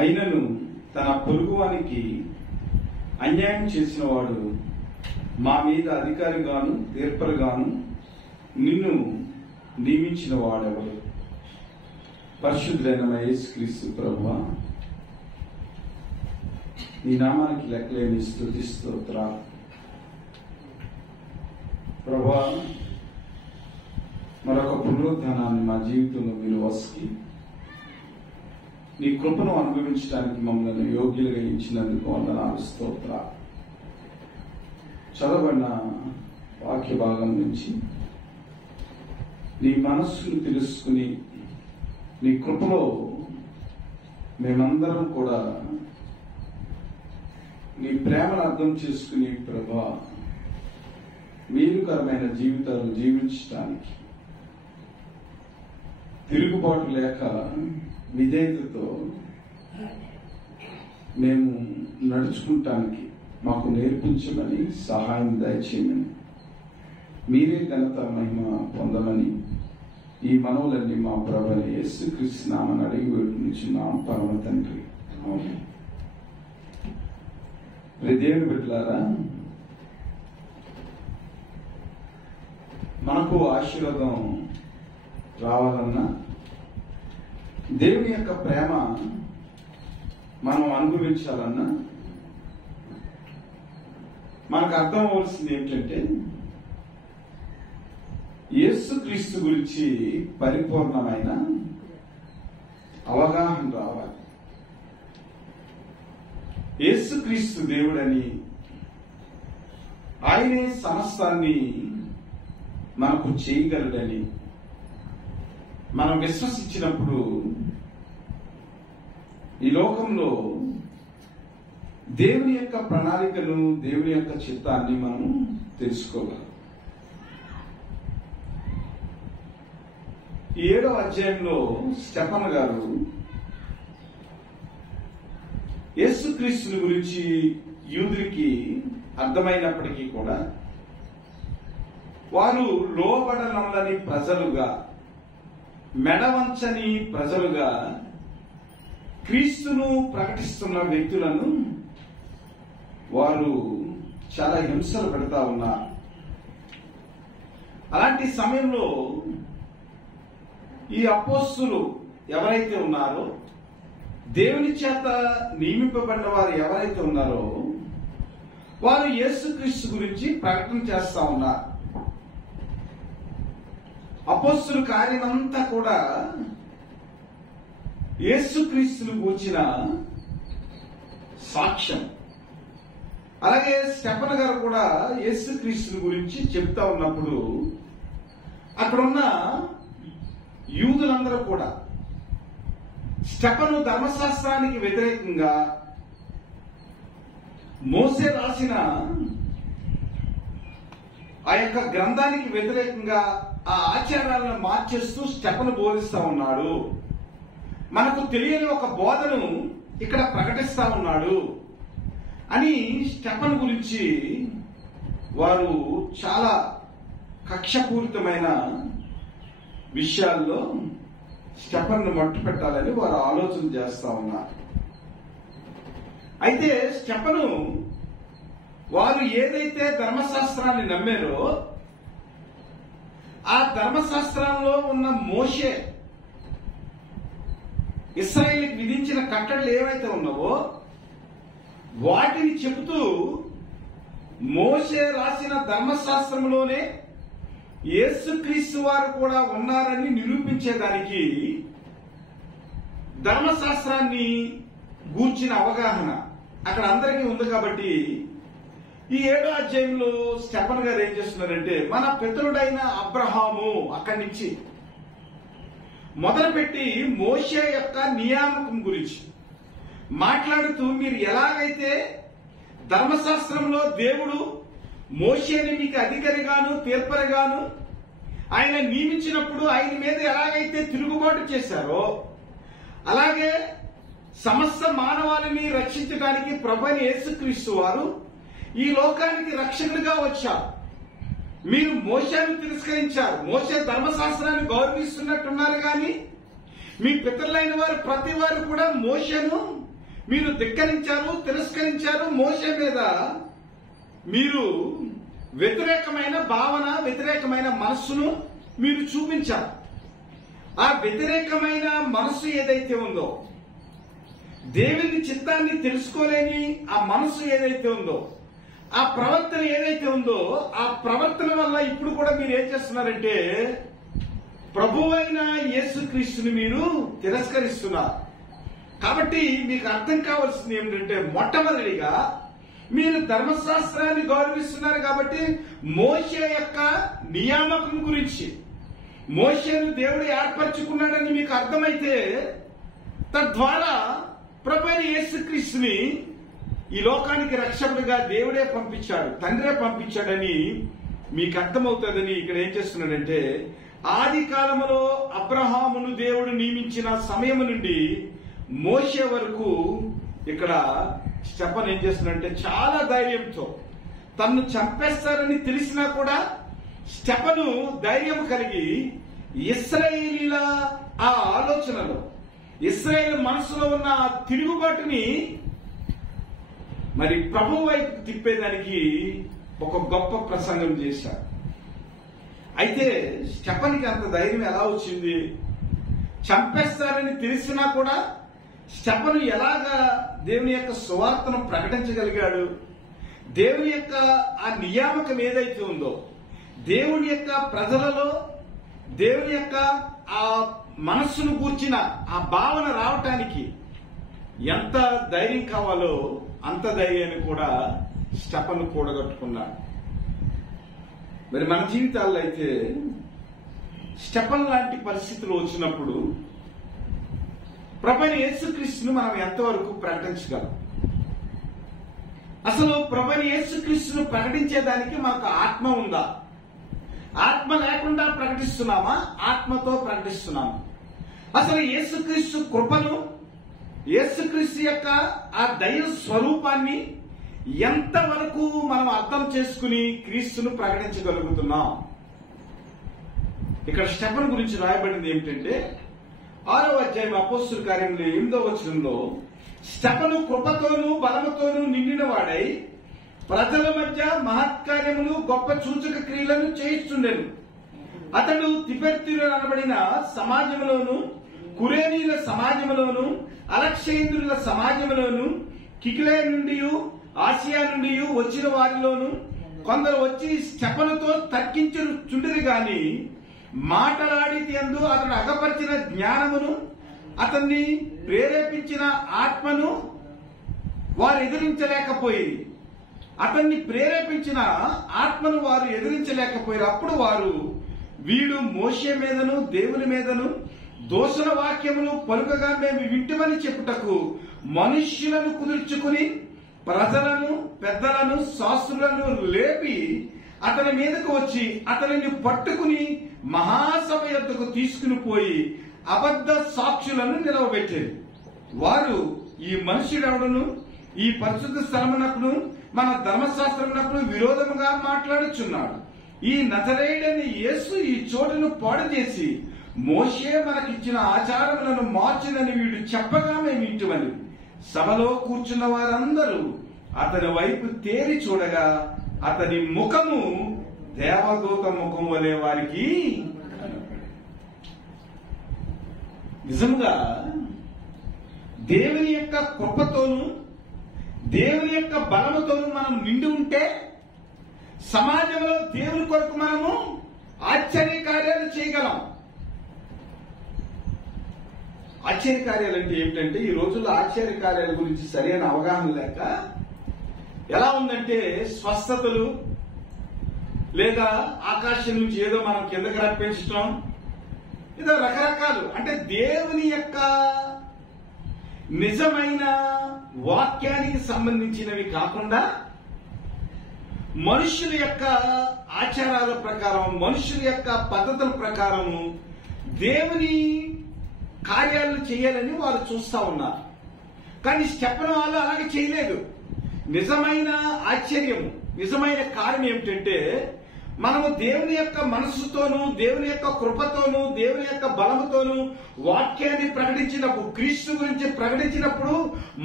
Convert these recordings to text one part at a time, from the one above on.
అయినను తన పొరుగువానికి అన్యాయం చేసిన వాడు మా మీద అధికారిగాను తీర్పరుగాను నిన్ను నియమించిన వాడెవరు? పరిశుద్ధుడైన యేసుక్రీస్తు ప్రభువా, నీ నామానికి లెక్కలేని స్తుతి స్తోత్రాలు. ప్రభువా, మరొక పునరుద్ధానాన్ని మా జీవితంలో మీరు వసకి నీ కృపను అనుభవించడానికి మమ్మల్ని యోగ్యులుగా ఇచ్చినందుకు వందనాలు స్తోత్రాలు. చదవబడిన వాక్య భాగం నుంచి నీ మనస్సును తెలుసుకుని నీ కృపలో మేమందరం కూడా నీ ప్రేమను అర్థం చేసుకుని ప్రభువా, మేలుకరమైన జీవితాలు జీవించడానికి తిరుగుబాటు లేక విధేయతతో మేము నడుచుకుంటానికి మాకు నేర్పించమని సహాయం దయచేయమని మీరే ఘనత మహిమ పొందమని ఈ మనవులన్నీ మా ప్రభువైన యేసుక్రీస్తు నామమున అడిగి వేడుకొనుచున్నాం పరమ తండ్రి. ఆమేన్. దేవుని బిడ్డలారా, మనకు ఆశీర్వాదం రావాలన్నా దేవుని యొక్క ప్రేమ మనం అనుభవించాలన్నా మనకు అర్థం అవ్వాల్సింది ఏమిటంటే యేసుక్రీస్తు గురించి పరిపూర్ణమైన అవగాహన రావాలి. యేసుక్రీస్తు దేవుడని, ఆయనే సమస్తాన్ని మనకు చేయగలడని మనం విశ్వసించినప్పుడు ఈ లోకంలో దేవుని యొక్క ప్రణాళికను, దేవుని యొక్క చిత్తాన్ని మనం తెలుసుకోగలం. 7వ అధ్యాయంలో స్టెఫన్ గారు యేసుక్రీస్తుని గురించి యూదులకి అర్థమైనప్పటికీ కూడా వారు లోబడనొల్లని ప్రజలుగా, మెడవంచని ప్రజలుగా క్రీస్తును ప్రకటిస్తున్న వ్యక్తులను వారు చాలా హింసలు పెడతా ఉన్నారు. అలాంటి సమయంలో ఈ అపోస్తులు ఎవరైతే ఉన్నారో, దేవుని చేత నియమింపబడిన వారు ఎవరైతే ఉన్నారో వారు యేసుక్రీస్తు గురించి ప్రకటన చేస్తా ఉన్నారు. అపోస్తుల కార్యమంతా కూడా యేసుక్రీస్తును గూర్చిన సాక్ష్యం. అలాగే స్టెఫన్ గారు కూడా యేసుక్రీస్తుని గురించి చెప్తా ఉన్నప్పుడు అక్కడున్న యూదులందరూ కూడా స్టెఫను ధర్మశాస్త్రానికి వ్యతిరేకంగా మోసే రాసిన ఆ యొక్క గ్రంథానికి వ్యతిరేకంగా ఆ ఆచారాలను మార్చేస్తూ స్టెఫను బోధిస్తా ఉన్నాడు. మనకు తెలియని ఒక బోధను ఇక్కడ ప్రకటిస్తా ఉన్నాడు అని స్టెఫన్ గురించి వారు చాలా కక్షపూరితమైన విషయాల్లో స్టెఫన్ను మట్టు పెట్టాలని వారు ఆలోచన చేస్తా ఉన్నారు. అయితే స్టెఫను వారు ఏదైతే ధర్మశాస్త్రాన్ని నమ్మారో ఆ ధర్మశాస్త్రంలో ఉన్న మోషే ఇశ్రాయేలుకి విధించిన కట్టడలు ఏవైతే ఉన్నావో వాటిని చెబుతూ మోషే రాసిన ధర్మశాస్త్రంలోనే యేసుక్రీస్తు వారు కూడా ఉన్నారని నిరూపించేదానికి ధర్మశాస్త్రాన్ని గూర్చిన అవగాహన అక్కడ అందరికీ ఉంది. కాబట్టి ఈ 7వ అధ్యాయంలో స్టెఫన్ గారు ఏం చేస్తున్నారంటే మన పితరుడైన అబ్రహాము అక్కడి నుంచి మొదలుపెట్టి మోషే యొక్క నియామకం గురించి మాట్లాడుతూ, మీరు ఎలాగైతే ధర్మశాస్త్రంలో దేవుడు మోషేని మీకు అధికారిగాను తీర్పరిగాను ఆయన నియమించినప్పుడు ఆయన మీద ఎలాగైతే తిరుగుబాటు చేశారో అలాగే సమస్త మానవాళిని రక్షించడానికి ప్రభువైన యేసుక్రీస్తు వారు ఈ లోకానికి రక్షకుడిగా వచ్చారు. మీరు మోషేను తిరస్కరించారు, మోషే ధర్మశాస్త్రాన్ని గౌరవిస్తున్నట్టున్నారు, కానీ మీ పితరులైన వారు ప్రతి వారు కూడా మోషేను మీరు ధిక్కరించారు, తిరస్కరించారు. మోషే మీద మీరు వ్యతిరేకమైన భావన, వ్యతిరేకమైన మనస్సును మీరు చూపించారు. ఆ వ్యతిరేకమైన మనస్సు ఏదైతే ఉందో, దేవుని చిత్తాన్ని తెలుసుకోలేని ఆ మనస్సు ఏదైతే ఉందో, ఆ ప్రవర్తన ఏదైతే ఉందో, ఆ ప్రవర్తన వల్ల ఇప్పుడు కూడా మీరు ఏం చేస్తున్నారంటే ప్రభువైన యేసుక్రీస్తుని మీరు తిరస్కరిస్తున్నారు. కాబట్టి మీకు అర్థం కావాల్సింది ఏమిటంటే, మొట్టమొదటిగా మీరు ధర్మశాస్త్రాన్ని గౌరవిస్తున్నారు కాబట్టి మోషే యొక్క నియామకం గురించి, మోషేను దేవుడు ఏర్పరచుకున్నాడని మీకు అర్థమైతే తద్వారా ప్రభువైన యేసుక్రీస్తుని ఈ లోకానికి రక్షకుడిగా దేవుడే పంపించాడు, తండ్రే పంపించాడని మీకు అర్థమవుతుందని ఇక్కడ ఏం చేస్తున్నాడంటే, ఆది కాలములో అబ్రహామును దేవుడు నియమించిన సమయం నుండి మోషే వరకు ఇక్కడ స్టెఫన్ ఏం చేస్తున్నాడంటే చాలా ధైర్యంతో, తన్ను చంపేస్తారని తెలిసినా కూడా స్టెఫను ధైర్యం కలిగి ఇశ్రాయేలీల ఆ ఆలోచనలో, ఇశ్రాయేల్ మనసులో ఉన్న ఆ తిరుగుబాటుని మరి ప్రభు వైపు తిప్పేదానికి ఒక గొప్ప ప్రసంగం చేశారు. అయితే స్టెఫన్కి అంత ధైర్యం ఎలా వచ్చింది? చంపేస్తారని తెలిసినా కూడా స్టెఫను ఎలాగా దేవుని యొక్క సువార్తను ప్రకటించగలిగాడు? దేవుని యొక్క ఆ నియామకం ఏదైతే ఉందో, దేవుని యొక్క ప్రజలలో దేవుని యొక్క ఆ మనస్సును కూర్చిన ఆ భావన రావటానికి ఎంత ధైర్యం కావాలో అంత ధైర్యాన్ని కూడా స్టెఫను కూడగట్టుకున్నాడు. మరి మన జీవితాల్లో అయితే స్టెఫన్ లాంటి పరిస్థితులు వచ్చినప్పుడు ప్రభువైన యేసుక్రీస్తును మనం ఎంతవరకు ప్రకటించగలం? అసలు ప్రభువైన యేసుక్రీస్తును ప్రకటించేదానికి మనకు ఆత్మ ఉందా? ఆత్మ లేకుండా ప్రకటిస్తున్నామా? ఆత్మతో ప్రకటిస్తున్నామా? అసలు యేసుక్రీస్తు కృపను, యేసుక్రీస్తు యొక్క ఆ దైవ స్వరూపాన్ని ఎంతవరకు మనం అర్థం చేసుకుని క్రీస్తును ప్రకటించగలుగుతున్నాం? ఇక్కడ స్టెఫన్ గురించి రాయబడింది ఏమిటంటే, 6వ అధ్యాయం అపోస్తలుల కార్యములు 8వ వచనంలో, స్టెఫను కృపతోనూ బలముతోనూ నిండిన వాడై ప్రజల మధ్య మహత్కార్యములు, గొప్ప సూచక క్రియలను చేయిస్తుండెను. అతడు తిబెర్తీయులు అనబడిన సమాజంలోను, కురేనీల సమాజంలోను, అలెగ్జాంద్రుల సమాజంలోను, కికిలే నుండి, ఆసియా నుండి వచ్చిన వారిలోను కొందరు వచ్చి స్టెఫనుతో తర్కించుచుండిరి గాని మాటలాడితి యందు అతడు అగపరిచిన జ్ఞానమును, అతన్ని ప్రేరేపించిన ఆత్మను వారు ఎదిరించలేకపోయింది. అతన్ని ప్రేరేపించిన ఆత్మను వారు ఎదిరించలేకపోయారు. అప్పుడు వారు, వీడు మోషే మీదను దేవుని మీదను దోషణ వాక్యములు పలుకగా మేము వింటిమని చెప్పుటకు మనుష్యులను కుదుర్చుకుని ప్రజలను, పెద్దలను, శాస్త్రులను లేపి అతని మీదకు వచ్చి అతనిని పట్టుకుని మహాసభ యొద్దకు తీసుకుని పోయి అబద్ధ సాక్షులను నిలవబెట్టారు. వారు, ఈ మనుష్యుడెవడును ఈ పరిశుద్ధ స్థలమునకును మన ధర్మశాస్త్రమునకును విరోధముగా మాట్లాడుచున్నాడు. ఈ నజరేయుడైన యేసు ఈ చోటును పాడు చేసి మోషే మనకిచ్చిన ఆచారములను మార్చినని వీడు చెప్పగా మేము వింటుమని. సభలో కూర్చున్న వారందరూ అతని వైపు తేరి చూడగా అతని ముఖము దేవదూత ముఖం వలె వారికి నిజంగా దేవుని యొక్క కృపతోను, దేవుని యొక్క బలముతోను మనం నిండి ఉంటే సమాజంలో దేవుని కొరకు మనము ఆశ్చర్య కార్యాలు చేయగలం. ఆశ్చర్య కార్యాలు అంటే ఏమిటంటే, ఈ రోజుల్లో ఆశ్చర్య కార్యాల గురించి సరైన అవగాహన లేక ఎలా ఉందంటే, స్వస్థతలు లేదా ఆకాశం నుంచి ఏదో మనం కిందకి రప్పించడం, ఏదో రకరకాలు. అంటే దేవుని యొక్క నిజమైన వాక్యానికి సంబంధించినవి కాకుండా మనుషుల యొక్క ఆచారాల ప్రకారం, మనుషుల యొక్క పద్ధతుల ప్రకారం దేవుని కార్యాలను చేయాలని వారు చూస్తా ఉన్నారు. కానీ స్టెఫను వాళ్ళు అలాగే చేయలేదు. నిజమైన ఆశ్చర్యం, నిజమైన కార్యం ఏమిటంటే, మనము దేవుని యొక్క మనస్సుతోనూ, దేవుని యొక్క కృపతోనూ, దేవుని యొక్క బలముతోనూ వాక్యాన్ని ప్రకటించినప్పుడు, క్రీస్తు గురించి ప్రకటించినప్పుడు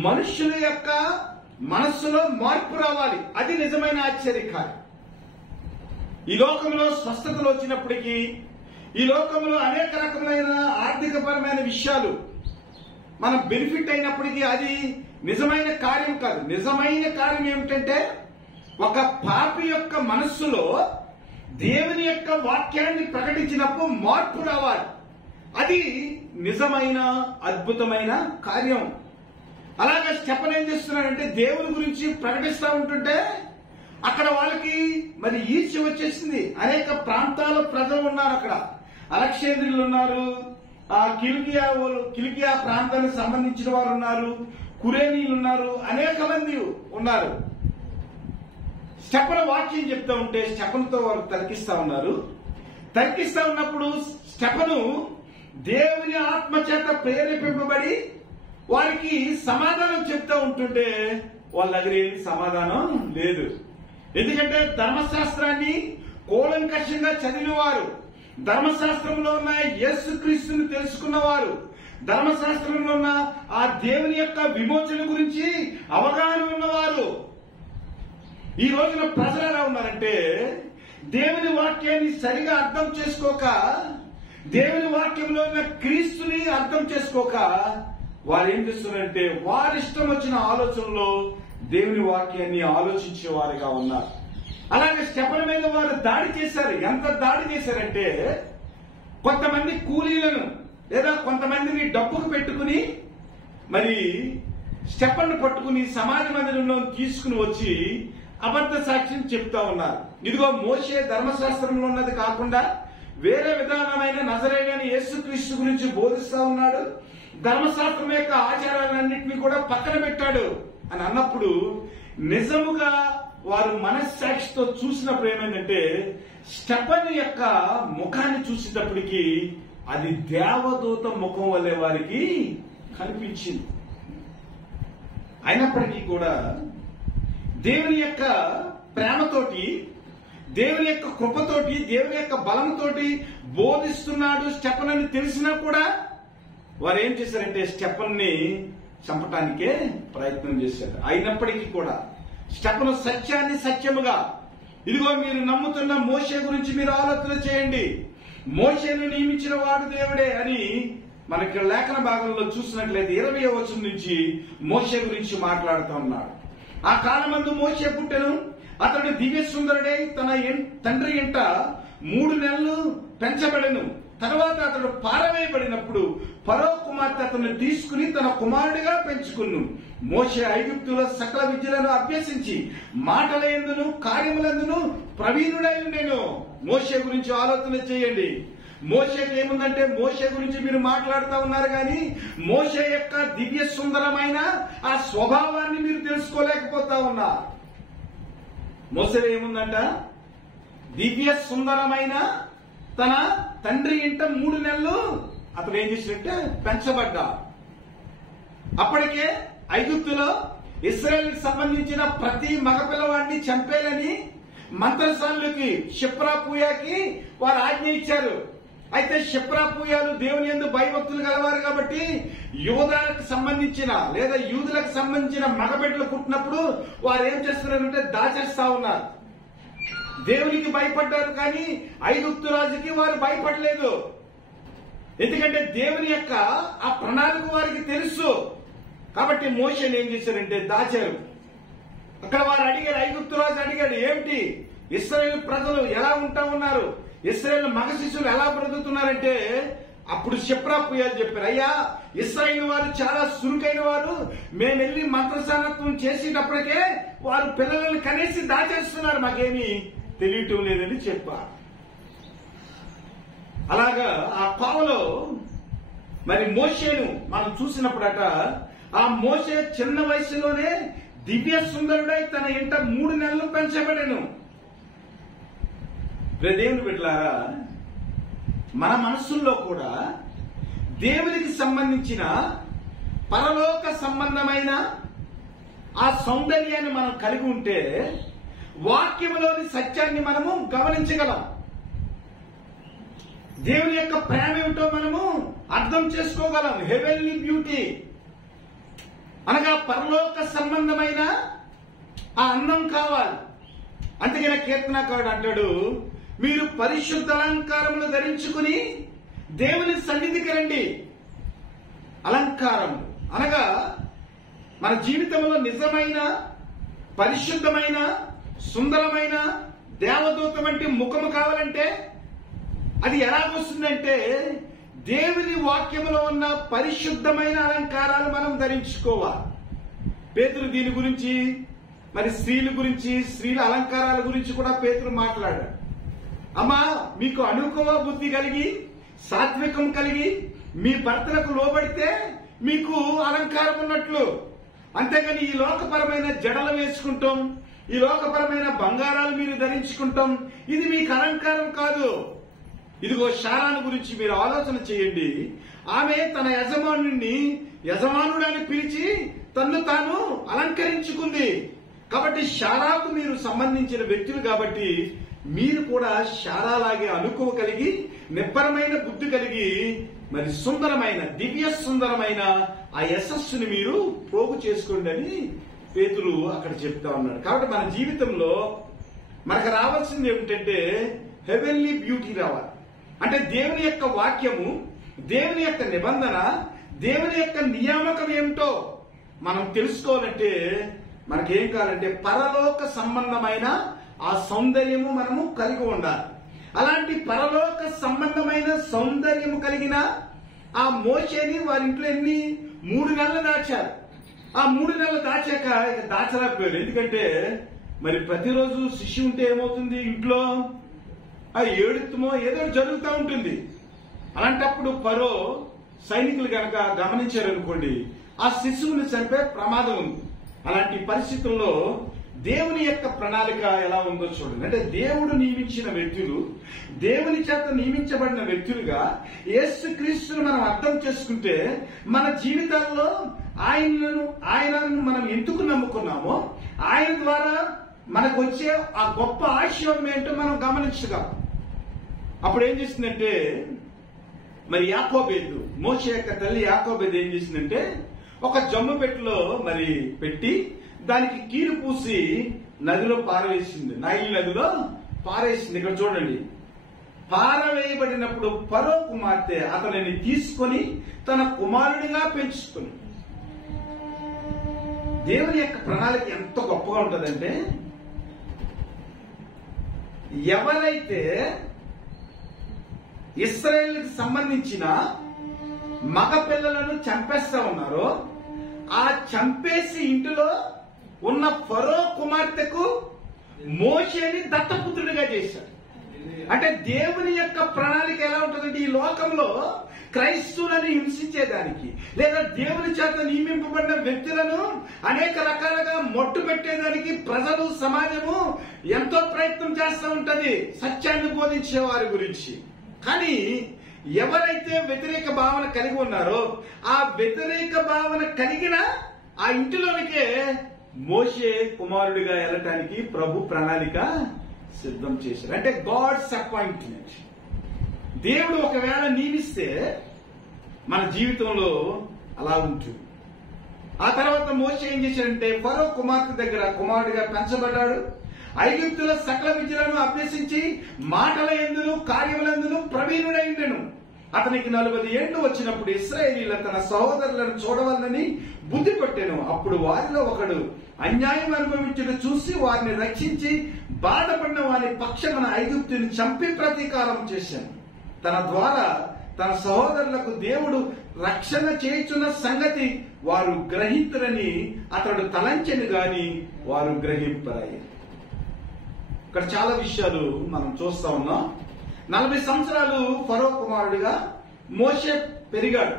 మనుషుల యొక్క మనస్సులో మార్పు రావాలి. అది నిజమైన ఆశ్చర్యకార్యం. ఈ లోకంలో స్వస్థతలు వచ్చినప్పటికీ, ఈ లోకంలో అనేక రకమైన ఆర్థికపరమైన విషయాలు మన బెనిఫిట్ అయినప్పటికీ అది నిజమైన కార్యం కాదు. నిజమైన కార్యం ఏమిటంటే ఒక పాపి యొక్క మనస్సులో దేవుని యొక్క వాక్యాన్ని ప్రకటించినప్పుడు మార్పు రావాలి. అది నిజమైన అద్భుతమైన కార్యం. అలాగే స్టెఫెన్ ఏం చేస్తున్నాడంటే దేవుని గురించి ప్రకటిస్తూ ఉంటుంటే అక్కడ వాళ్ళకి మరి ఈర్ష్య వచ్చేసింది. అనేక ప్రాంతాల ప్రజలు ఉన్నారు అక్కడ. అలెగ్జాంద్రియులు ఉన్నారు, కిలికియా ప్రాంతానికి సంబంధించిన వారు ఉన్నారు, కురేనీలు ఉన్నారు, అనేక మంది ఉన్నారు. స్టెఫెన్ వాక్యం చెప్తా ఉంటే స్టెఫెన్తో వారు తర్కిస్తా ఉన్నారు. తర్కిస్తా ఉన్నప్పుడు స్టెఫెను దేవుని ఆత్మ చేత ప్రేరేపింపబడి వారికి సమాధానం చెప్తా ఉంటుంటే వాళ్ళ దగ్గర ఏమి సమాధానం లేదు. ఎందుకంటే ధర్మశాస్త్రాన్ని కూలంకషంగా చదివినవారు, ధర్మశాస్త్రంలో ఉన్న యేసుక్రీస్తుని తెలుసుకున్నవారు, ధర్మశాస్త్రంలో ఉన్న ఆ దేవుని యొక్క విమోచన గురించి అవగాహన ఉన్నవారు. ఈ రోజున ప్రజలు ఎలా ఉన్నారంటే దేవుని వాక్యాన్ని సరిగా అర్థం చేసుకోక, దేవుని వాక్యంలో ఉన్న క్రీస్తుని అర్థం చేసుకోక వారు ఏం చేస్తున్నారంటే వారిష్టం వచ్చిన ఆలోచనలో దేవుని వాక్యాన్ని ఆలోచించే వారుగా ఉన్నారు. అలాగే స్టెఫెన్ మీద వారు దాడి చేశారు. ఎంత దాడి చేశారంటే కొంతమంది కూలీలను లేదా కొంతమందిని డబ్బుకు పెట్టుకుని మరి స్టెఫెన్ పట్టుకుని సమాజ మందిరంలో తీసుకుని వచ్చి అబద్ధ సాక్ష్యం చెప్తా ఉన్నారు. ఇదిగో మోషే ధర్మశాస్త్రంలో ఉన్నది కాకుండా వేరే విధానమైన నజరేయుడైన యేసుక్రీస్తు గురించి బోధిస్తా ఉన్నాడు, ధర్మశాస్త్రం యొక్క ఆచారాలన్నింటినీ కూడా పక్కన పెట్టాడు అని అన్నప్పుడు నిజముగా వారు మనస్సాక్షితో చూసినప్పుడు ఏమైందంటే స్టెఫెన్ యొక్క ముఖాన్ని చూసేటప్పటికి అది దేవదూత ముఖం వల్లే వారికి కనిపించింది. అయినప్పటికీ కూడా దేవుని యొక్క ప్రేమతోటి, దేవుని యొక్క కృపతోటి, దేవుని యొక్క బలంతోటి బోధిస్తున్నాడు స్టెఫెన్ అని తెలిసినా కూడా వారు ఏం చేశారంటే స్టెఫెన్ ని చంపటానికే ప్రయత్నం చేశారు. అయినప్పటికీ కూడా స్టెఫెన్ సత్యాన్ని సత్యముగా, ఇదిగో మీరు నమ్ముతున్న మోషే గురించి మీరు ఆలోచన చేయండి, మోషేను నియమించిన వాడు దేవుడే అని మనకి లేఖన భాగంలో చూసినట్లయితే 20వ వచనం నుంచి మోషే గురించి మాట్లాడుతూ ఉన్నాడు. ఆ కాలమందు మోషే పుట్టెను, అతడు దివ్య సుందరుడై తన తండ్రి ఇంట 3 నెలలు పెంచబడెను. తర్వాత అతడు పారవేయబడినప్పుడు ఫరో కుమార్తె అతను తీసుకుని తన కుమారుడిగా పెంచుకును. మోషే ఐగుప్తులో సకల విద్యలను అభ్యసించి మాటలందును కార్యములందును ప్రవీణుడై ఉండెను. మోషే గురించి ఆలోచన చేయండి. మోషేకి ఏముందంటే మోషే గురించి మీరు మాట్లాడుతూ ఉన్నారు కానీ మోషే యొక్క దివ్య సుందరమైన ఆ స్వభావాన్ని మీరు తెలుసుకోలేకపోతా ఉన్నారు. మోషేలో ఏముందంట? దివ్య సుందరమైన తన తండ్రి ఇంట 3 నెలలు అతడు ఏం చేసినట్టే పెంచబడ్డా. అప్పటికే ఐగుప్తులో ఇశ్రాయేలుకి సంబంధించిన ప్రతి మగపిల్లవాడిని చంపేయాలని మంత్రసానులకి షిప్రా పూయాకి వారు ఆజ్ఞ ఇచ్చారు. అయితే షిప్రా పూయాలు దేవుని యందు భయభక్తులు గలవారు కాబట్టి యూదులకు సంబంధించిన లేదా యూదులకు సంబంధించిన మగబిడ్డలు పుట్టినప్పుడు వారు ఏం చేస్తున్నారంటే దాచేస్తా ఉన్నారు. దేవునికి భయపడ్డారు కానీ ఐగుప్తు రాజుకి వారు భయపడలేదు. ఎందుకంటే దేవుని యొక్క ఆ ప్రణాళిక వారికి తెలుసు. కాబట్టి మోషేని ఏం చేశారంటే దాచారు. అక్కడ వారు అడిగారు, ఐగుప్తు రాజు అడిగాడు, ఏమిటి ఇశ్రాయేలు ప్రజలు ఎలా ఉంటా ఉన్నారు, ఇశ్రాయేలు మగ శిశువులు ఎలా బ్రతుకుతున్నారంటే అప్పుడు షిప్రా పూయాలు చెప్పారు, అయ్యా ఇశ్రాయేలు వారు చాలా సురుకైన వారు, మేము వెళ్లి మంత్రసానత్వం చేసేటప్పటికే వారు పిల్లలను కనేసి దాచేస్తున్నారు, మాకేమీ తెలియటం లేదని చెప్పారు. అలాగా ఆ కోవలో మరి మోషేను మనం చూసినప్పుడట ఆ మోషే చిన్న వయసులోనే దివ్య సుందరుడై తన ఇంట 3 నెలలు పెంచబడెను. దేవుని బిడ్డలారా, మన మనస్సుల్లో కూడా దేవునికి సంబంధించిన పరలోక సంబంధమైన ఆ సౌందర్యాన్ని మనం కలిగి ఉంటే వాక్యములోని సత్యాన్ని మనము గమనించగలం. దేవుని యొక్క ప్రేమ ఏమిటో మనము అర్థం చేసుకోగలం. హెవెన్లీ బ్యూటీ అనగా పరలోక సంబంధమైన ఆ అందం కావాలి. అందుకనే కీర్తనకారుడు అంటాడు, మీరు పరిశుద్ధ అలంకారములు ధరించుకుని దేవుని సన్నిధికి రండి. అలంకారం అనగా మన జీవితంలో నిజమైన, పరిశుద్ధమైన, సుందరమైన దేవదూత వంటి ముఖము కావాలంటే అది ఎలాగొస్తుందంటే దేవుని వాక్యములో ఉన్న పరిశుద్ధమైన అలంకారాలు మనం ధరించుకోవాలి. పేతురు దీని గురించి, మరి స్త్రీల గురించి, స్త్రీల అలంకారాల గురించి కూడా పేతురు మాట్లాడాడు. అమ్మా, మీకు అనుకూల బుద్ధి కలిగి, సాత్వికం కలిగి మీ భర్తలకు లోబడితే మీకు అలంకారం ఉన్నట్లు. అంతేగాని ఈ లోకపరమైన జడలు వేసుకుంటాం, ఈ లోకపరమైన బంగారాలు మీరు ధరించుకుంటాం, ఇది మీకు అలంకారం కాదు. ఇదిగో శారాను గురించి మీరు ఆలోచన చేయండి. ఆమె తన యజమానుడని పిలిచి తన్ను తాను అలంకరించుకుంది. కాబట్టి శారాకు మీరు సంబంధించిన వ్యక్తులు కాబట్టి మీరు కూడా శారాలాగే అనుకువ కలిగి, నిబ్బరమైన బుద్ధి కలిగి, మరి సుందరమైన, దివ్య సుందరమైన ఆ యశస్సుని మీరు పోగు చేసుకోండి అని పేతురు అక్కడ చెప్తా ఉన్నాడు. కాబట్టి మన జీవితంలో మనకు రావాల్సింది ఏమిటంటే హెవెన్లీ బ్యూటీ రావాలి. అంటే దేవుని యొక్క వాక్యము, దేవుని యొక్క నిబంధన, దేవుని యొక్క నియామకం ఏమిటో మనం తెలుసుకోవాలంటే మనకేం కావాలంటే పరలోక సంబంధమైన ఆ సౌందర్యము మనము కలిగి ఉండాలి. అలాంటి పరలోక సంబంధమైన సౌందర్యము కలిగిన ఆ మోషేని వారింట్లో 3 నెలలు దాచారు. ఆ 3 నెలలు దాచాక ఇక దాచలేకపోయాడు. ఎందుకంటే మరి ప్రతిరోజు శిష్యు ఉంటే ఏమవుతుంది, ఇంట్లో ఆ ఏడుతుమో ఏదో జరుగుతూ ఉంటుంది. అలాంటప్పుడు ఫరో సైనికులు గనక గమనించారనుకోండి, ఆ శిశువుని చంపే ప్రమాదం ఉంది. అలాంటి పరిస్థితుల్లో దేవుని యొక్క ప్రణాళిక ఎలా ఉందో చూడండి. అంటే దేవుడు నియమించిన వ్యక్తులు, దేవుని చేత నియమించబడిన వ్యక్తులుగా యేసుక్రీస్తును మనం అర్థం చేసుకుంటే మన జీవితాల్లో ఆయనను మనం ఎందుకు నమ్ముకున్నామో, ఆయన ద్వారా మనకు వచ్చే ఆ గొప్ప ఆశీర్వాదం ఏంటో మనం గమనించగలం. అప్పుడు ఏం చేసిందంటే మరి యాకోబేదు, మోషే యొక్క తల్లి యాకోబేదు ఏం చేసిందంటే ఒక జమ్ము పెట్టెలో మరి పెట్టి దానికి కీలు పూసి నదిలో పారవేసింది, నైల్ నదిలో పారేసింది. ఇక్కడ చూడండి, పారవేయబడినప్పుడు ఫరో కుమార్తె అతనిని తీసుకొని తన కుమారుడిగా పెంచుకుంది. దేవుని యొక్క ప్రణాళిక ఎంత గొప్పగా ఉంటుందంటే, ఎవరైతే ఇశ్రాయేలుకి సంబంధించిన మగ పిల్లలను చంపేస్తా ఉన్నారో ఆ చంపేసి ఇంటిలో ఉన్న ఫరో కుమార్తెకు మోషేని దత్తపుత్రుడిగా చేశాడు. అంటే దేవుని యొక్క ప్రణాళిక ఎలా ఉంటుందంటే ఈ లోకంలో క్రైస్తవులను హింసించేదానికి లేదా దేవుని చేత నియమింపబడిన వ్యక్తులను అనేక రకాలుగా మొట్టు పెట్టేదానికి ప్రజలు, సమాజము ఎంతో ప్రయత్నం చేస్తూ ఉంటది సత్యాన్ని బోధించే వారి గురించి. కానీ ఎవరైతే వ్యతిరేక భావన కలిగి ఉన్నారో ఆ వ్యతిరేక భావన కలిగిన ఆ ఇంటిలోనికే మోషే కుమారుడిగా వెళ్ళటానికి ప్రభు ప్రణాళిక సిద్ధం చేశారు. అంటే గాడ్స్ అపాయింట్మెంట్. దేవుడు ఒకవేళ నియమిస్తే మన జీవితంలో అలా ఉంటుంది. ఆ తర్వాత మోషే ఏం చేశాడంటే ఫరో కుమార్తె దగ్గర కుమారుడిగా పెంచబడ్డాడు. ఐగుప్తుల సకల విద్యలను అభ్యసించి మాటల యందును కార్యములందును ప్రవీణుడైండెను. అతనికి 40 ఏళ్లు వచ్చినప్పుడు ఇశ్రాయేలీయులు తన సహోదరులను చూడవలనని బుద్ధి పట్టెను. అప్పుడు వారిలో ఒకడు అన్యాయం అనుభవించడం చూసి వారిని రక్షించి బాధపడిన వారి పక్షమున ఐగుప్తుని చంపి ప్రతీకారం చేశాను. తన ద్వారా తన సహోదరులకు దేవుడు రక్షణ చేయుచున్న సంగతి వారు గ్రహించరని అతడు తలంచెను గాని వారు గ్రహింపరాయి. ఇక్కడ చాలా విషయాలు మనం చూస్తా ఉన్నాం. 40 సంవత్సరాలు ఫరో కుమారుడిగా మోషే పెరిగాడు.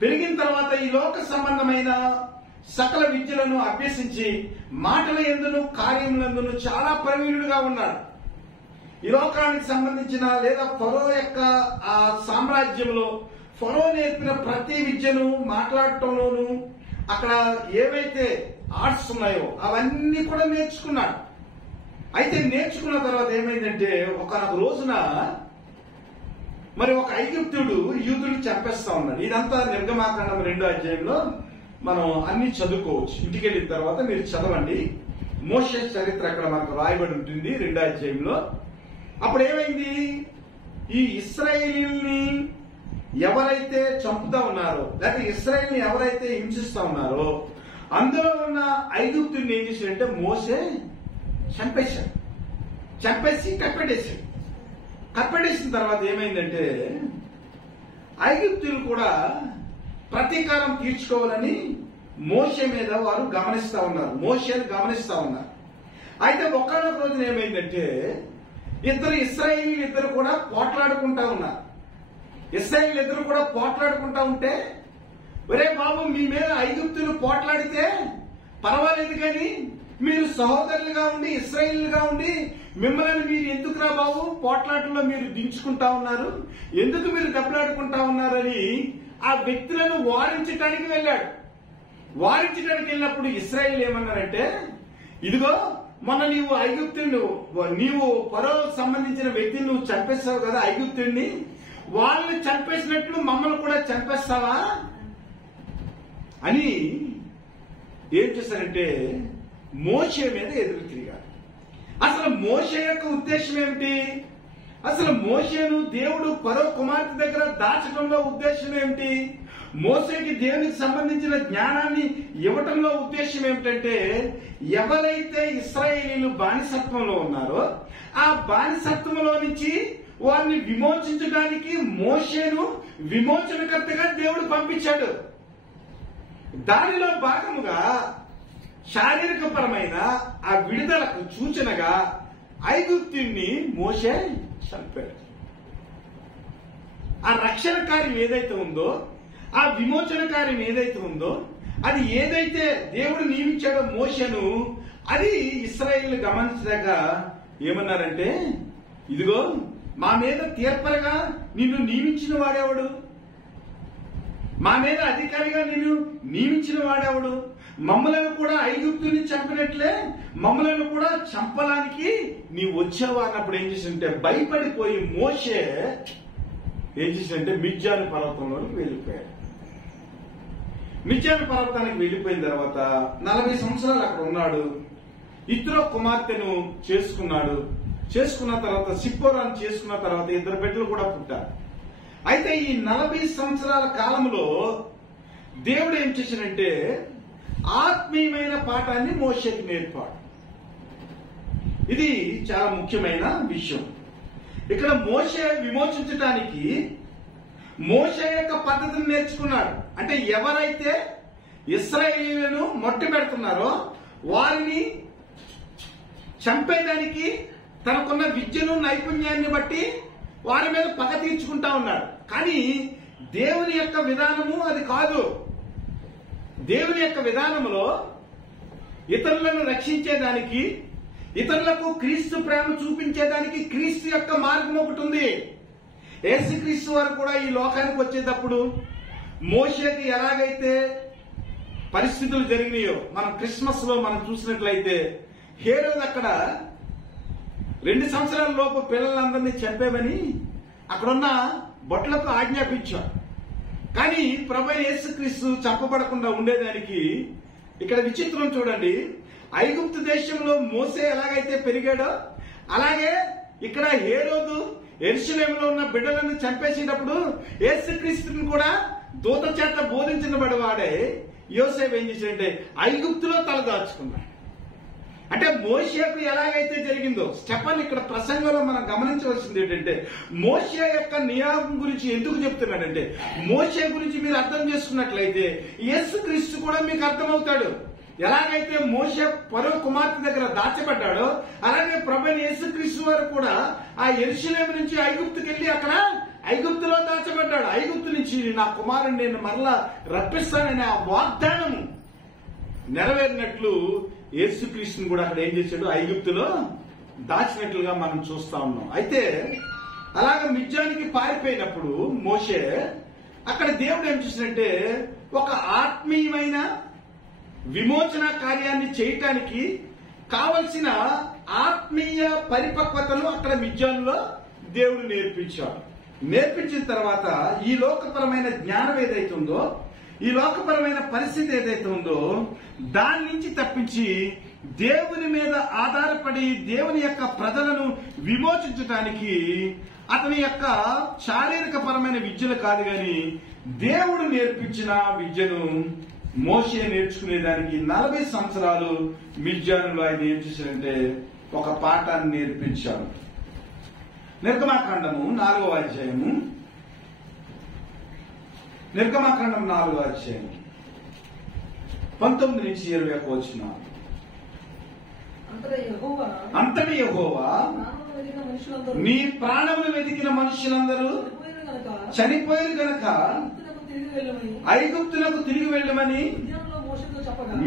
పెరిగిన తర్వాత ఈ లోక సంబంధమైన సకల విద్యలను అభ్యసించి మాటల యందును కార్యములందును చాలా ప్రవీణుడిగా ఉన్నాడు. ఈ లోకానికి సంబంధించిన లేదా ఫరో యొక్క ఆ సామ్రాజ్యంలో ఫరో నేర్పిన ప్రతి విద్యను మాట్లాడటంలోను అక్కడ ఏవైతే ఆర్ట్స్ ఉన్నాయో అవన్నీ కూడా నేర్చుకున్నాడు. అయితే నేర్చుకున్న తర్వాత ఏమైందంటే ఒకనొక రోజున మరి ఒక ఐగుప్తుడు యూదుడు చంపేస్తా ఉన్నాడు. ఇదంతా నిర్గమాకాండం 2వ అధ్యాయంలో మనం అన్ని చదువుకోవచ్చు. ఇంటికి వెళ్ళిన తర్వాత మీరు చదవండి. మోషే చరిత్ర అక్కడ మనకు రాయబడి ఉంటుంది 2వ అధ్యాయంలో. అప్పుడు ఏమైంది, ఈ ఇశ్రాయేలీయుల్ని ఎవరైతే చంపుతా ఉన్నారో, లేకపోతే ఇశ్రాయేల్ని ఎవరైతే హింసిస్తా ఉన్నారో అందులో ఉన్న ఐగుప్తుడిని ఏం చేశాడంటే మోషే చంపేశాడు. చంపేసి కప్పెట్టేశాడు. కప్పెట్టేసిన తర్వాత ఏమైందంటే ఐగుప్తులు కూడా ప్రతీకారం తీర్చుకోవాలని మోషే మీద వారు గమనిస్తా ఉన్నారు. మోషేని గమనిస్తా ఉన్నారు. అయితే ఒకనొక రోజున ఏమైందంటే ఇస్రాయేలీలు ఇద్దరు కూడా పోట్లాడుకుంటా ఉన్నారు. ఇస్రాయేలీలు ఇద్దరు కూడా పోట్లాడుకుంటా ఉంటే, ఒరే బాబు, మీ మీద ఐగుప్తులు పోట్లాడితే పర్వాలేదు కానీ మీరు సహోదరులుగా ఉండి ఇశ్రాయేలుగా ఉండి మిమ్మల్ని మీరు ఎందుకురా బాబు పోట్లాటల్లో మీరు దించుకుంటా ఉన్నారు, ఎందుకు మీరు దెబ్బలాడుకుంటా ఉన్నారని ఆ వ్యక్తులను వారించడానికి వెళ్ళాడు. వారించడానికి వెళ్ళినప్పుడు ఇశ్రాయేలు ఏమన్నారంటే, ఇదిగో మొన్న నీవు ఐగుప్తుని, నీవు ఫరోకు సంబంధించిన వ్యక్తిని నువ్వు చంపేస్తావు కదా ఐగుప్తుడిని, వాళ్ళని చంపేసినట్లు మమ్మల్ని కూడా చంపేస్తావా అని ఏం చేశారంటే మోషే మీద ఎదురు తిరిగారు. అసలు మోషే యొక్క ఉద్దేశం ఏమిటి? అసలు మోషేను దేవుడు ఫరో కుమార్తె దగ్గర దాచడంలో ఉద్దేశం ఏమిటి? మోషేకి దేవునికి సంబంధించిన జ్ఞానాన్ని ఇవ్వటంలో ఉద్దేశం ఏమిటంటే, ఎవరైతే ఇశ్రాయేలీలు బానిసత్వంలో ఉన్నారో ఆ బానిసత్వంలో నుంచి వారిని విమోచించడానికి మోషేను విమోచనకర్తగా దేవుడు పంపించాడు. దానిలో భాగముగా శారీరకపరమైన ఆ విడుదలకు సూచనగా ఐగుప్తుని మోషే చంపాడు. ఆ రక్షణ కార్యం ఏదైతే ఉందో, ఆ విమోచన కార్యం ఏదైతే ఉందో, అది ఏదైతే దేవుడు నియమించాడో మోషేను, అది ఇశ్రాయేలు గమనించలేక ఏమన్నారంటే, ఇదిగో మా మీద తీర్పరగా నిన్ను నియమించిన వాడేవాడు, మా మీద అధికారిగా నిన్ను నియమించిన వాడేవాడు, మమ్మలను కూడా ఐగుప్తుని చంపినట్లే మమ్మలను కూడా చంపడానికి నీ వచ్చావా అన్నప్పుడు ఏం చేసిందంటే భయపడిపోయి మోషే ఏం చేసిందంటే మిద్యాను పర్వతంలోకి వెళ్ళిపోయాడు. మిద్యాను పర్వతానికి వెళ్ళిపోయిన తర్వాత 40 సంవత్సరాలు అక్కడ ఉన్నాడు. ఇత్రో కుమార్తెను చేసుకున్నాడు. చేసుకున్న తర్వాత సిప్పోరాను చేసుకున్న తర్వాత 2 బిడ్డలు కూడా పుట్టారు. అయితే ఈ 40 సంవత్సరాల కాలంలో దేవుడు ఏం చేశాడంటే ఆత్మీయమైన పాఠాన్ని మోషేకి నేర్పాడు. ఇది చాలా ముఖ్యమైన విషయం. ఇక్కడ మోషే విమోచించడానికి మోషే యొక్క పద్ధతిని నేర్చుకున్నాడు. అంటే ఎవరైతే ఇశ్రాయేలీయులను మొట్టి పెడుతున్నారో వారిని చంపేయడానికి తనకున్న విద్యను నైపుణ్యాన్ని బట్టి వారి మీద పగ తీర్చుకుంటా ఉన్నాడు. కానీ దేవుని యొక్క విధానము అది కాదు. దేవుని యొక్క విధానంలో ఇతరులను రక్షించేదానికి, ఇతరులకు క్రీస్తు ప్రేమ చూపించేదానికి క్రీస్తు యొక్క మార్గం ఒకటి ఉంది. యేసుక్రీస్తు వారు కూడా ఈ లోకానికి వచ్చేటప్పుడు మోషేకి ఎలాగైతే పరిస్థితులు జరిగినాయో మనం క్రిస్మస్ లో మనం చూసినట్లయితే, హేరోదు అక్కడ 2 సంవత్సరాల లోపు పిల్లలందరినీ చంపేమని అక్కడున్న భటులకు ఆజ్ఞాపించాడు. కానీ ప్రభువైన యేసుక్రీస్తు చంపబడకుండా ఉండేదానికి ఇక్కడ విచిత్రం చూడండి. ఐగుప్తు దేశంలో మోసే ఎలాగైతే పెరిగాడో అలాగే ఇక్కడ హేరోదు యెరూషలేములో ఉన్న బిడ్డలను చంపేసేటప్పుడు యేసుక్రీస్తుని కూడా దూత చేత బోధించబడి వాడే యోసేపు ఏం చేశాడంటే ఐగుప్తులో తలదాచుకున్నాడు. అంటే మోషేకు ఎలాగైతే జరిగిందో, స్టెఫన్ ఇక్కడ ప్రసంగంలో మనం గమనించవలసింది ఏంటంటే మోషే యొక్క నియామం గురించి ఎందుకు చెప్తున్నాడంటే, మోషే గురించి మీరు అర్థం చేసుకున్నట్లయితే యేసుక్రీస్తు కూడా మీకు అర్థమవుతాడు. ఎలాగైతే మోషే ఫరో కుమార్తె దగ్గర దాచబడ్డాడో అలాగే ప్రభువైన యేసుక్రీస్తు వారు కూడా ఆ యెరూషలేము నుంచి ఐగుప్తుకి వెళ్లి అక్కడ ఐగుప్తులో దాచబడ్డాడు. ఐగుప్తు నుంచి నా కుమారుని నేను మరలా రప్పిస్తానని ఆ వాగ్దానం నెరవేరినట్లు యేసుక్రీస్తుని కూడా అక్కడ ఏం చేశాడు, ఐగుప్తులో దాచినట్లుగా మనం చూస్తా ఉన్నాం. అయితే అలాగ మిద్యానికి పారిపోయినప్పుడు మోషే అక్కడ దేవుడు ఏం చేశాడంటే ఒక ఆత్మీయమైన విమోచన కార్యాన్ని చేయటానికి కావలసిన ఆత్మీయ పరిపక్వతను అక్కడ మిద్యానులో దేవుడు నేర్పించాడు. నేర్పించిన తర్వాత ఈ లోకపరమైన జ్ఞానం ఏదైతే ఉందో, ఈ లోకపరమైన పరిస్థితి ఏదైతే ఉందో దాని నుంచి తప్పించి దేవుని మీద ఆధారపడి దేవుని యొక్క ప్రజలను విమోచించడానికి అతని యొక్క శారీరక పరమైన విద్యలు కాదు గాని దేవుడు నేర్పించిన విద్యను మోషే నేర్చుకునేదానికి 40 సంవత్సరాలు మిద్యానులో ఆయన ఏం చేశాడంటే ఒక పాఠాన్ని నేర్పించాడు. నిర్గమాకాండము 4వ అధ్యాయము, నిర్గమాకాండం 4వ అధ్యాయం 19 నుంచి 21 వచనాలు. అంతటి యెహోవా నీ ప్రాణమును వెతికిన మనుషులందరూ చనిపోయారు గనక ఐగుప్తునకు తిరిగి వెళ్ళమని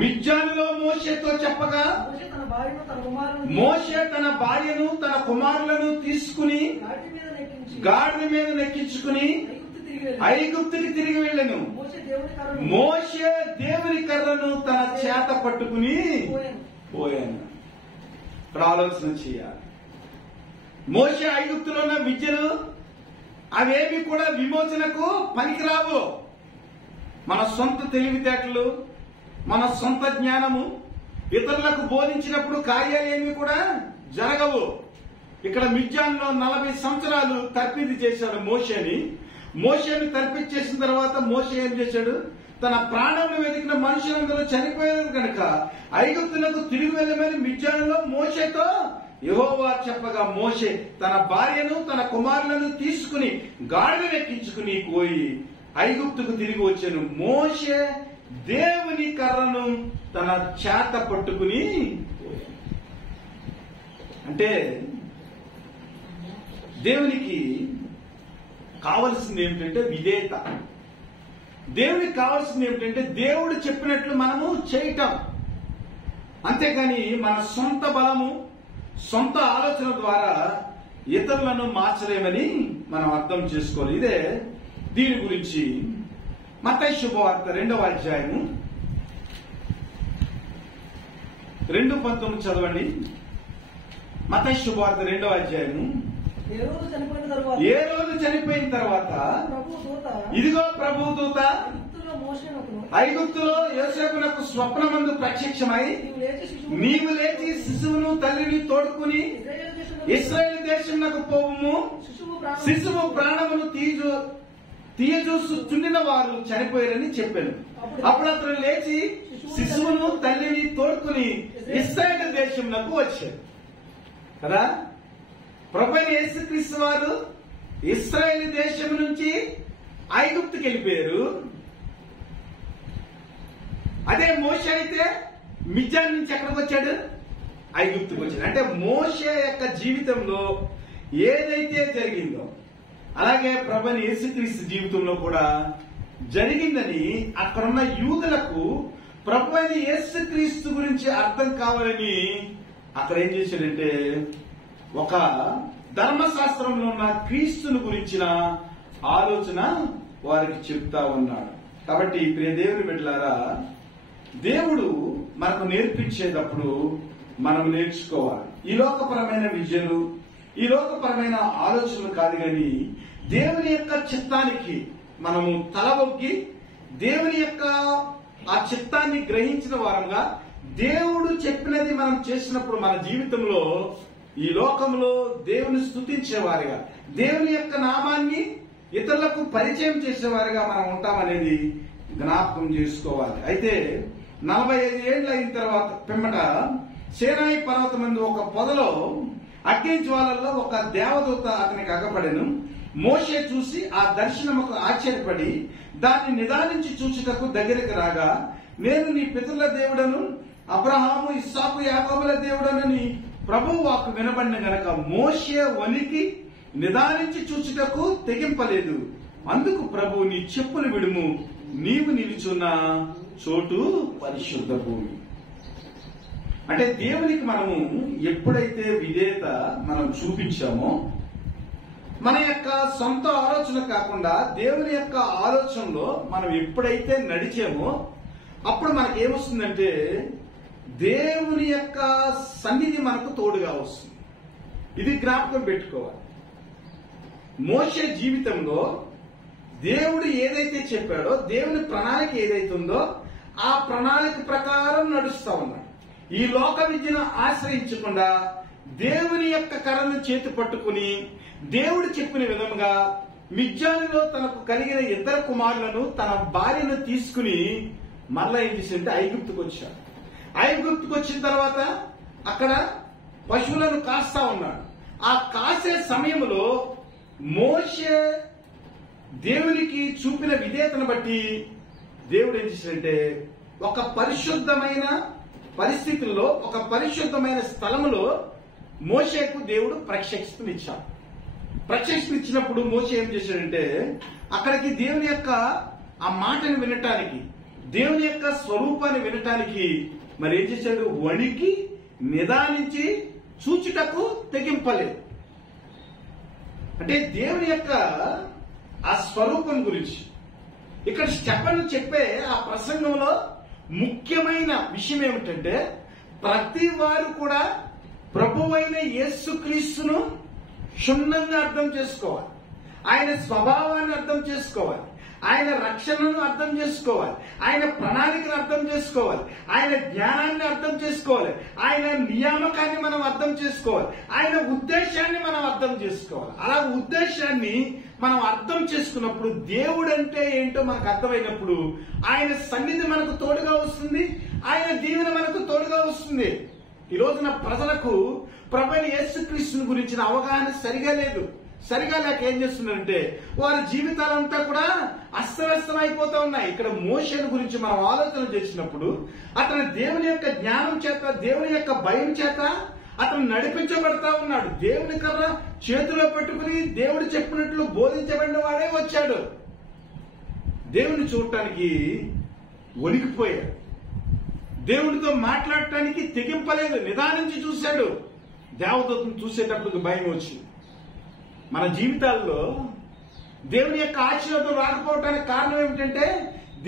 మిద్యానులో మోషేతో చెప్పగా మోషే తన భార్యను తన కుమారులను తీసుకుని గాడిద మీద నెక్కించుకుని ఐగుప్తుకి తిరిగి వెళ్ళను. మోషే దేవుని కర్రను తన చేత పట్టుకుని పోయాను. ఇప్పుడు ఆలోచన చేయాలి. మోషే ఐగుప్తులో ఉన్న విద్యలు అవేమి కూడా విమోచనకు పనికిరావు. మన సొంత తెలివితేటలు, మన సొంత జ్ఞానము ఇతరులకు బోధించినప్పుడు కార్యాలేమి కూడా జరగవు. ఇక్కడ మిద్యానులో 40 సంవత్సరాలు తర్ఫీదు చేశాడు మోషేని తర్పించేసిన తర్వాత మోషే ఏం చేశాడు? తన ప్రాణాలను వెతికిన మనుషులందరూ చనిపోయారు కనుక ఐగుప్తులకు తిరిగి వెళ్ళమని మిద్యానులో మోషేతో యెహోవా చెప్పగా మోషే తన భార్యను తన కుమారులను తీసుకుని గాడిదెక్కించుకుని పోయి ఐగుప్తుకు తిరిగి వచ్చాను. మోషే దేవుని కర్రను తన చేత పట్టుకుని పోయాను. అంటే దేవునికి కావలసింది ఏమిటంటే విధేయత. దేవునికి కావాల్సింది ఏమిటంటే దేవుడు చెప్పినట్లు మనము చేయటం. అంతేకాని మన సొంత బలము, సొంత ఆలోచన ద్వారా ఇతరులను మార్చలేమని మనం అర్థం చేసుకోవాలి. ఇదే దీని గురించి మత్తయి శుభవార్త 2వ అధ్యాయము 2:19 చదవండి. మత్తయి శుభవార్త 2వ అధ్యాయము. ఏ రోజు చనిపోయిన తర్వాత ఇదిగో ప్రభువు దూత ఐగుప్తులో యోసేపునకు స్వప్నమందు ప్రత్యక్షమై నీవు లేచి శిశువును తల్లిని తోడుకుని ఇశ్రాయేలు దేశమునకు పోవుము, శిశువు ప్రాణమును తీయజూచుచుండిన వారు చనిపోయారని చెప్పాను. అప్పుడు అతను లేచి శిశువును తల్లిని తోడుకుని ఇశ్రాయేలు దేశమునకు వచ్చాడు కదా. ప్రభువైన యేసుక్రీస్తు వారు ఇశ్రాయేలు దేశం నుంచి ఐగుప్తుకి వెళ్ళిపోయారు. అదే మోషే అయితే మిద్యాన్ నుంచి ఎక్కడికి వచ్చాడు? ఐగుప్తుకు వచ్చాడు. అంటే మోషే యొక్క జీవితంలో ఏదైతే జరిగిందో అలాగే ప్రభువైన యేసుక్రీస్తు జీవితంలో కూడా జరిగిందని అక్కడున్న యూదులకు ప్రభువైన యేసుక్రీస్తు గురించి అర్థం కావాలని అక్కడ ఏం చేశాడంటే ఒక ధర్మశాస్త్రంలో ఉన్న క్రీస్తుని గురించిన ఆలోచన వారికి చెప్తా ఉన్నాడు. కాబట్టి ప్రియ దేవుని బిడ్డలారా, దేవుడు మనకు నేర్పించేటప్పుడు మనం నేర్చుకోవాలి. ఈ లోకపరమైన విద్యలు, ఈ లోకపరమైన ఆలోచనలు కాదు కానీ దేవుని యొక్క చిత్తానికి మనము తల ఒగ్గి దేవుని యొక్క ఆ చిత్తాన్ని గ్రహించిన వారంగా దేవుడు చెప్పినది మనం చేసినప్పుడు మన జీవితంలో ఈ లోకంలో దేవుని స్తుతించేవారిగా, దేవుని యొక్క నామాన్ని ఇతరులకు పరిచయం చేసేవారిగా మనం ఉంటామనేది జ్ఞాపకం చేసుకోవాలి. అయితే 45 ఏళ్ళు అయిన తర్వాత పిమ్మట సేనాయి పర్వతం ముందు ఒక పొదలో అగ్ని జ్వాలల్లో ఒక దేవదూత అతనికి అగపడెను. మోషే చూసి ఆ దర్శనముకు ఆశ్చర్యపడి దాన్ని నిదానించి చూచుటకు దగ్గరికి రాగా, నేను నీ పితరుల దేవుడను, అబ్రహాము ఇస్సాకు యాకోబుల దేవుడనని ప్రభువు వాక్కు వినబడిన గనక మోషే వణికి నిదానించి చూచుటకు తెగింపలేదు. అందుకు ప్రభువు నీ చెప్పులు విడుము, నీవు నిలుచున్న చోటు పరిశుద్ధ భూమి. అంటే దేవునికి మనము ఎప్పుడైతే విధేయత మనం చూపించామో, మన యొక్క సొంత ఆలోచన కాకుండా దేవుని యొక్క ఆలోచనలో మనం ఎప్పుడైతే నడిచామో అప్పుడు మనకేమొస్తుందంటే దేవుని యొక్క సన్నిధి మనకు తోడుగా వస్తుంది. ఇది జ్ఞాపకం పెట్టుకోవాలి. మోషే జీవితంలో దేవుడు ఏదైతే చెప్పాడో, దేవుని ప్రణాళిక ఏదైతే ఉందో ఆ ప్రణాళిక ప్రకారం నడుస్తా ఉన్నాడు. ఈ లోక విద్యను ఆశ్రయించకుండా దేవుని యొక్క కర్రను చేతి పట్టుకుని దేవుడు చెప్పిన విధముగా మిద్యానులో తనకు కలిగిన 2 కుమారులను తన భార్యను తీసుకుని మరలా ఏం చేసిందంటే ఐగుప్తుకు వచ్చాడు. ఐగుప్తుకు వచ్చిన తర్వాత అక్కడ పశువులను కాస్తా ఉన్నాడు. ఆ కాసే సమయంలో మోషే దేవునికి చూపిన విధేయతను బట్టి దేవుడు ఏం చేశాడంటే ఒక పరిశుద్ధమైన పరిస్థితుల్లో, ఒక పరిశుద్ధమైన స్థలములో మోషేకు దేవుడు ప్రత్యక్షతనిచ్చాడు. ప్రత్యక్షతనిచ్చినప్పుడు మోషే ఏం చేశాడంటే అక్కడికి దేవుని యొక్క ఆ మాటను వినటానికి, దేవుని యొక్క స్వరూపాన్ని వినటానికి మరి ఏం చేశాడు, వణికి నిదానించి చూచుటకు తెగింపలేదు. అంటే దేవుని యొక్క ఆ స్వరూపం గురించి ఇక్కడ స్టెఫను చెప్పే ఆ ప్రసంగంలో ముఖ్యమైన విషయం ఏమిటంటే ప్రతి వారు కూడా ప్రభువైన యేసుక్రీస్తును క్షుణ్ణంగా అర్థం చేసుకోవాలి. ఆయన స్వభావాన్ని అర్థం చేసుకోవాలి. ఆయన రక్షణను అర్థం చేసుకోవాలి. ఆయన ప్రణాళికను అర్థం చేసుకోవాలి. ఆయన జ్ఞానాన్ని అర్థం చేసుకోవాలి. ఆయన నియామకాన్ని మనం అర్థం చేసుకోవాలి. ఆయన ఉద్దేశాన్ని మనం అర్థం చేసుకోవాలి. అలా ఉద్దేశాన్ని మనం అర్థం చేసుకున్నప్పుడు దేవుడు అంటే ఏంటో మనకు అర్థమైనప్పుడు ఆయన సన్నిధి మనకు తోడుగా వస్తుంది. ఆయన దీవెన మనకు తోడుగా వస్తుంది. ఈ రోజున ప్రజలకు ప్రభువైన యేసుక్రీస్తుని గురించిన అవగాహన సరిగా లేదు. సరిగా లేక ఏం చేస్తున్నారంటే వారి జీవితాలంతా కూడా అస్తవ్యస్తం అయిపోతా ఉన్నాయి. ఇక్కడ మోషేను గురించి మనం ఆలోచన చేసినప్పుడు అతను దేవుని యొక్క జ్ఞానం చేత, దేవుని యొక్క భయం చేత అతను నడిపించబడతా ఉన్నాడు. దేవుని కర్ర చేతిలో పెట్టుకుని దేవుడు చెప్పినట్లు బోధించబడిన వాడే వచ్చాడు. దేవుని చూడటానికి వణికిపోయాడు. దేవుడితో మాట్లాడటానికి తెగింపలేదు. నిదానించి చూశాడు. దేవదూతను చూసేటప్పుడు భయం వచ్చింది. మన జీవితాల్లో దేవుని యొక్క ఆశీర్వాదం రాకపోవడానికి కారణం ఏమిటంటే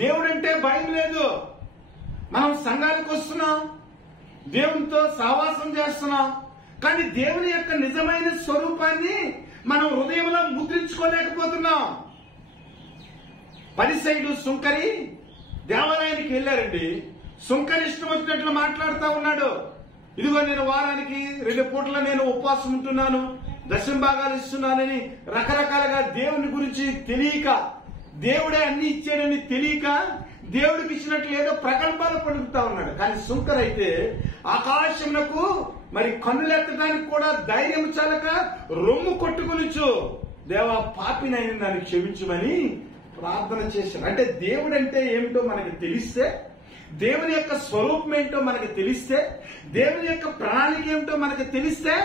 దేవుడంటే భయం లేదు. మనం సంఘానికి వస్తున్నాం, దేవునితో సహవాసం చేస్తున్నాం, కానీ దేవుని యొక్క నిజమైన స్వరూపాన్ని మనం హృదయంలో ముద్రించుకోలేకపోతున్నాం. పరిసయ్యుడు సుంకరి దేవాలయానికి వెళ్ళారండి. సుంకరి ఇష్టం వచ్చినట్లు మాట్లాడుతూ ఉన్నాడు. ఇదిగో నేను వారానికి 2 పూటల నేను ఉపవాసం ఉంటున్నాను, దశంభాగాలు ఇస్తున్నానని రకరకాలుగా దేవుని గురించి తెలియక, దేవుడే అన్ని ఇచ్చాడని తెలియక దేవుడికి ఇచ్చినట్లు ఏదో ప్రకల్పాలు పలుకుతా ఉన్నాడు. కానీ సుంకర్ అయితే ఆకాశమునకు మరి కన్నులెత్తడానికి కూడా ధైర్యం చాలక రొమ్ము కొట్టుకునిచ్చు, దేవా పాపినైన నన్ను క్షమించమని ప్రార్థన చేశాడు. అంటే దేవుడు అంటే ఏమిటో మనకి తెలిస్తే, దేవుని యొక్క స్వరూపం ఏంటో మనకి తెలిస్తే, దేవుని యొక్క ప్రణాళిక ఏమిటో మనకి తెలిస్తే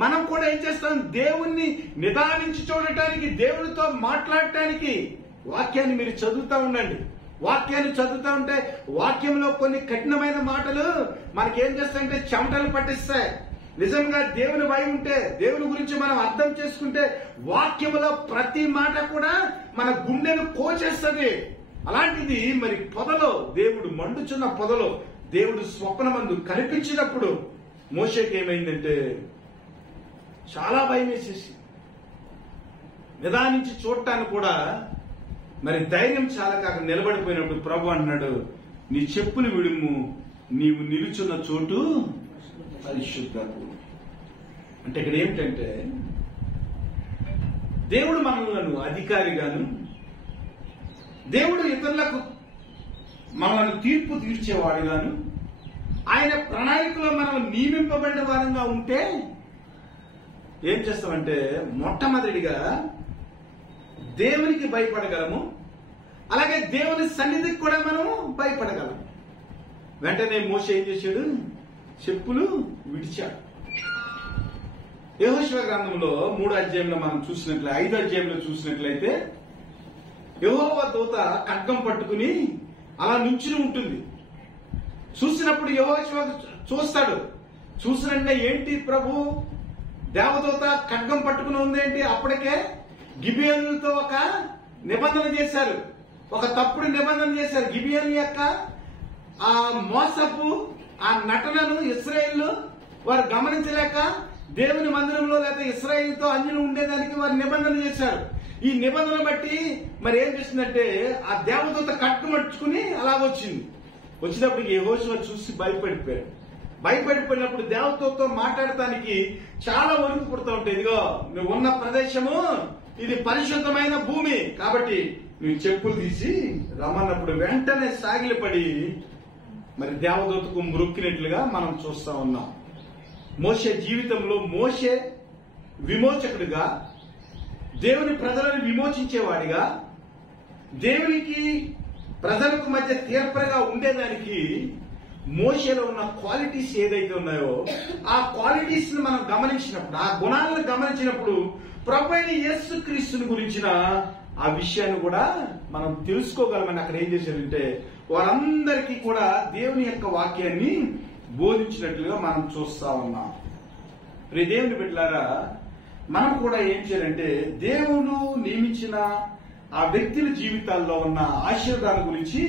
మనం కూడా ఏం చేస్తాం, దేవుణ్ణి నిదానించి చూడటానికి, దేవునితో మాట్లాడటానికి వాక్యాన్ని మీరు చదువుతా ఉండండి. వాక్యాన్ని చదువుతా ఉంటే వాక్యంలో కొన్ని కఠినమైన మాటలు మనకేం చేస్తాయంటే చెమటలు పట్టిస్తాయి. నిజంగా దేవుని భయం ఉంటే, దేవుని గురించి మనం అర్థం చేసుకుంటే వాక్యములో ప్రతి మాట కూడా మన గుండెను కోచేస్తుంది. అలాంటిది మరి పొదలో, దేవుడు మండుచున్న పొదలో దేవుడు స్వప్నమందు కనిపించినప్పుడు మోషేకి ఏమైందంటే చాలా భయం వేసేసి నిదానించి చూడటానికి కూడా మరి ధైర్యం చాలక నిలబడిపోయినప్పుడు ప్రభు అన్నాడు, నీ చెప్పులు విడుము, నీవు నిలుచున్న చోటు పరిశుద్ధము. అంటే ఇక్కడ ఏమిటంటే దేవుడు మనలను అధికారిగాను, దేవుడు ఇతరులకు మనల్ని తీర్పు తీర్చేవాడుగాను, ఆయన ప్రణాళికలో మనం నియమింపబడిన వారంగా ఉంటే ఏం చేస్తామంటే మొట్టమొదటిగా దేవునికి భయపడగలము, అలాగే దేవుని సన్నిధికి కూడా మనము భయపడగలము. వెంటనే మోషే ఏం చేశాడు, చెప్పులు విడిచాడు. యెహోషువ గ్రంథంలో 3వ అధ్యాయంలో మనం చూసినట్లయితే, 5వ అధ్యాయంలో చూసినట్లయితే యెహోవా దూత ఖడ్గం పట్టుకుని అలా నుంచుని ఉంటుంది. చూసినప్పుడు యెహోషువ చూస్తాడు. చూసినంటే ఏంటి ప్రభు, దేవదూత ఖడ్గం పట్టుకుని ఉందేంటి? అప్పటికే గిబియోనులతో ఒక నిబంధన చేశారు, ఒక తప్పుడు నిబంధన చేశారు. గిబియోను యొక్క ఆ మోసపు ఆ నటనను ఇశ్రాయేల్ వారు గమనించలేక దేవుని మందిరంలో లేదా ఇశ్రాయేల్తో అన్యులు ఉండేదానికి వారు నిబంధన చేశారు. ఈ నిబంధన బట్టి మరి ఏం చేసిందంటే ఆ దేవదూత కట్టుమర్చుకుని అలా వచ్చింది. వచ్చినప్పుడు యెహోషువ చూసి భయపడిపోయినప్పుడు దేవదూతతో మాట్లాడటానికి చాలా వణుకు పుడుతూ ఉంటాయి. ఇదిగో నువ్వు ఉన్న ప్రదేశము ఇది పరిశుద్ధమైన భూమి కాబట్టి నువ్వు చెప్పులు తీసి రమ్మన్నప్పుడు వెంటనే సాగిలపడి మరి దేవదూతకు మ్రొక్కినట్లుగా మనం చూస్తా ఉన్నాం. మోషే జీవితంలో మోషే విమోచకుడిగా, దేవుని ప్రజలను విమోచించేవాడిగా, దేవునికి ప్రజలకు మధ్య తీర్పరగా ఉండేదానికి మోషేలో ఉన్న క్వాలిటీస్ ఏదైతే ఉన్నాయో ఆ క్వాలిటీస్ ని మనం గమనించినప్పుడు, ఆ గుణాలను గమనించినప్పుడు ప్రభువైన యేసుక్రీస్తుని గురించిన ఆ విషయాన్ని కూడా మనం తెలుసుకోగలమని అక్కడ ఏం చేశారంటే వారందరికీ కూడా దేవుని యొక్క వాక్యాన్ని బోధించినట్లుగా మనం చూస్తా ఉన్నాం. దేవుని బిడ్డలారా, మనం కూడా ఏం చేయాలంటే దేవుడు నియమించిన ఆ వ్యక్తుల జీవితాల్లో ఉన్న ఆశీర్వాదాల గురించి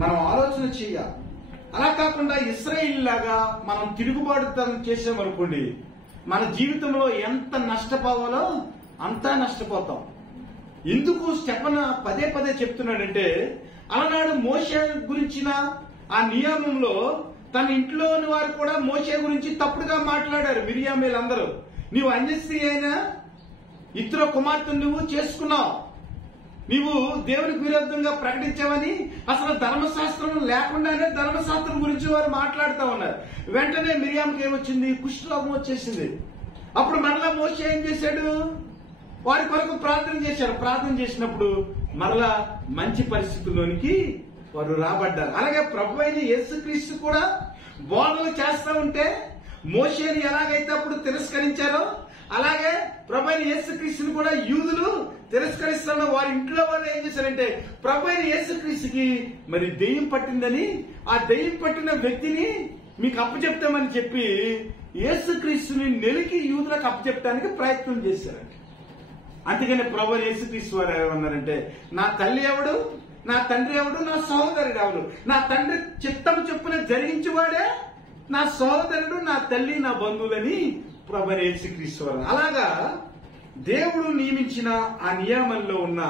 మనం ఆలోచన చేయాలి. అలా కాకుండా ఇశ్రాయేలు లాగా మనం తిరుగుబాటుతనం చేసామనుకోండి, మన జీవితంలో ఎంత నష్టపోవాలో అంతా నష్టపోతాం. ఎందుకు స్టెఫన్ పదే చెప్తున్నాడంటే, అలనాడు మోషే గురించిన ఆ నియమంలో తన ఇంట్లోని వారు కూడా మోషే గురించి తప్పుడుగా మాట్లాడారు. మిరియామీలందరూ, నీవు అన్యస్త్రీ అయినా ఇతర కుమార్తెను నువ్వు చేసుకున్నావు, నీవు దేవునికి విరుద్ధంగా ప్రకటించావని అసలు ధర్మశాస్త్రం లేకుండానే ధర్మశాస్త్రం గురించి వారు మాట్లాడుతూ ఉన్నారు. వెంటనే మిరియాముకి ఏమొచ్చింది? కుష్ఠరోగం వచ్చేసింది. అప్పుడు మరలా మోషే ఏం చేశాడు? వారి కొరకు ప్రార్థన చేశారు. ప్రార్థన చేసినప్పుడు మరలా మంచి పరిస్థితుల్లోనికి వారు రాబడ్డారు. అలాగే ప్రభువైన యేసుక్రీస్తు కూడా బోధనలు చేస్తూ ఉంటే మోషేని ఎలాగైతే అప్పుడు తిరస్కరించారో అలాగే ప్రభువైన యేసుక్రీస్తుని కూడా యూదులు తిరస్కరిస్తున్న వారి ఇంట్లో వాళ్ళు ఏం చేశారంటే ప్రభువైన యేసుక్రీస్తుకి మరి దెయ్యం పట్టిందని ఆ దెయ్యం పట్టిన వ్యక్తిని మీకు అప్పచెప్తామని చెప్పి యేసుక్రీస్తుని నెలికి యూదులకు అప్పచెప్పడానికి ప్రయత్నం చేశారంట. అందుకని ప్రభువైన యేసుక్రీస్తు వారు ఏమన్నారంటే, నా తల్లి ఎవడు, నా తండ్రి ఎవడు, నా సహోదరుడు ఎవడు? నా తండ్రి చిత్తం చొప్పున జరిగించేవాడే నా సహోదరుడు, నా తల్లి, నా బంధువులని ప్రభువైన యేసుక్రీస్తు వారు. అలాగా దేవుడు నియమించిన ఆ నియమంలో ఉన్న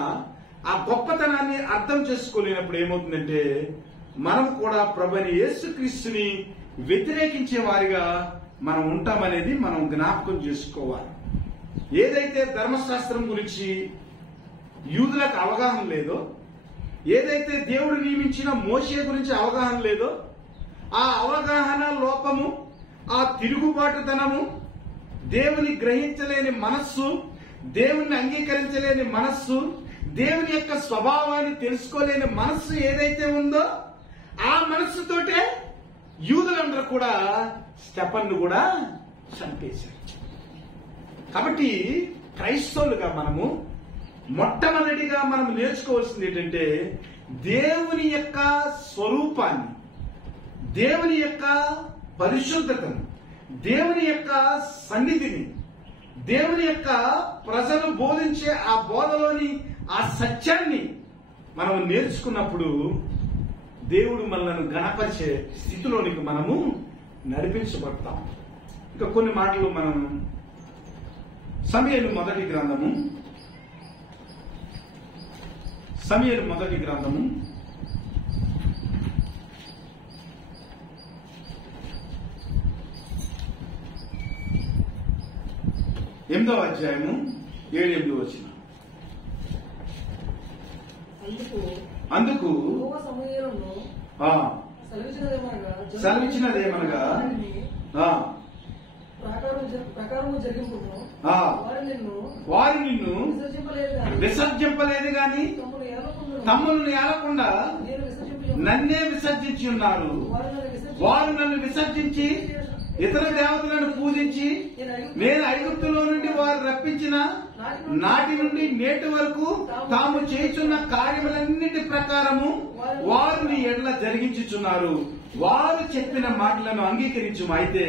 ఆ గొప్పతనాన్ని అర్థం చేసుకోలేనప్పుడు ఏమవుతుందంటే మనం కూడా ప్రభువైన యేసుక్రీస్తుని వ్యతిరేకించే వారిగా మనం ఉంటామనేది మనం జ్ఞాపకం చేసుకోవాలి. ఏదైతే ధర్మశాస్త్రం గురించి యూదులకు అవగాహన లేదో, ఏదైతే దేవుడు నియమించిన మోషే గురించి అవగాహన లేదో, ఆ అవగాహన లోపము, ఆ తిరుగుబాటుతనము, దేవుని గ్రహించలేని మనస్సు, దేవుని అంగీకరించలేని మనస్సు, దేవుని యొక్క స్వభావాన్ని తెలుసుకోలేని మనస్సు ఏదైతే ఉందో ఆ మనస్సుతోటే యూదులందరూ కూడా స్టెఫన్ను కూడా చంపేశారు. కాబట్టి క్రైస్తవులుగా మనము మొట్టమొదటిగా మనం నేర్చుకోవాల్సింది ఏంటంటే దేవుని యొక్క స్వరూపాన్ని, దేవుని యొక్క పరిశుద్ధతను, దేవుని యొక్క సన్నిధిని, దేవుని యొక్క ప్రజలు బోధించే ఆ బోధలోని ఆ సత్యాన్ని మనం నేర్చుకున్నప్పుడు దేవుడు మనల్ని గణపరిచే స్థితిలోనికి మనము నడిపించబడతాం. ఇంకా కొన్ని మాటలు మనం సమూయేలు మొదటి గ్రంథము 8వ అధ్యాయము 7-8 వచనం. అందుకు సెలవిచ్చినదేమనగా వారు నిన్ను విసర్జింపలేదు గాని తమ్ములను ఏలకుండా నన్నే విసర్జించి ఉన్నారు. వారు నన్ను విసర్జించి ఇతర దేవతలను పూజించి నేను ఐగుప్తులో నుండి వారు రప్పించిన నాటి నుండి నేటి వరకు తాము చేయుచున్న కార్యములన్నిటి ప్రకారము వారు నీ ఎడల జరిగించుచున్నారు. వారు చెప్పిన మాటలను అంగీకరించుము. అయితే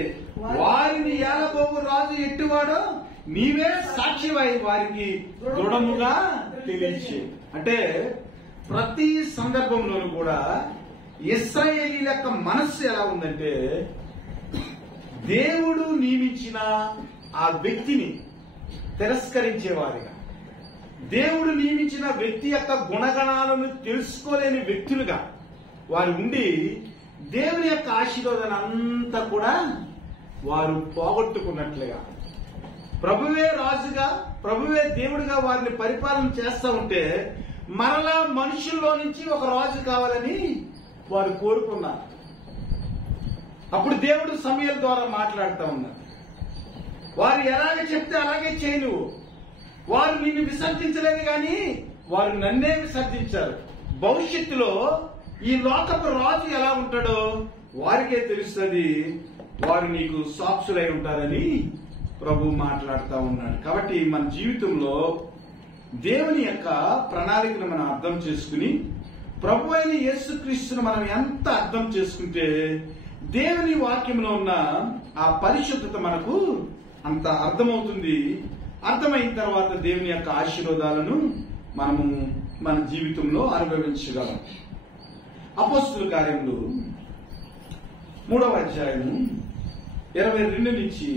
వారిని ఏలబోవు రాజు ఎట్టివాడో నీవే సాక్షివై వారికి దృఢముగా తెలియచే. అంటే ప్రతి సందర్భంలోనూ కూడా ఇశ్రాయేలీల యొక్క మనస్సు ఎలా ఉందంటే, దేవుడు నియమించిన ఆ వ్యక్తిని తిరస్కరించేవారిగా, దేవుడు నియమించిన వ్యక్తి యొక్క గుణగణాలను తెలుసుకోలేని వ్యక్తులుగా వారు ఉండి దేవుని యొక్క ఆశీర్వాదాన్ని అంతా కూడా వారు పోగొట్టుకున్నట్లుగా, ప్రభువే రాజుగా, ప్రభువే దేవుడిగా వారిని పరిపాలన చేస్తూ ఉంటే మరలా మనుషుల్లో నుంచి ఒక రాజు కావాలని వారు కోరుకున్నారు. అప్పుడు దేవుడు సమూయేలు ద్వారా మాట్లాడుతూ ఉన్నారు. వారు ఎలాగ చెప్తే అలాగే చేయి నువ్వు. వారు నిన్ను విసర్జించలేదు కానీ వారు నన్నే విసర్జించారు. భవిష్యత్తులో ఈ లోకపు రాజు ఎలా ఉంటాడో వారికే తెలుస్తుంది. వారు నీకు సాక్షులై ఉంటారని ప్రభు మాట్లాడుతూ ఉన్నాడు. కాబట్టి మన జీవితంలో దేవుని యొక్క ప్రణాళికను మనం అర్థం చేసుకుని, ప్రభు అయిన యేసుక్రీస్తును మనం ఎంత అర్థం చేసుకుంటే దేవుని వాక్యంలో ఉన్న ఆ పరిశుద్ధత మనకు అంత అర్థమవుతుంది. అర్థమైన తర్వాత దేవుని యొక్క ఆశీర్వాదాలను మనము మన జీవితంలో అనుభవించగలం. అపోస్తుల కార్యములు 3వ అధ్యాయము 22 నుంచి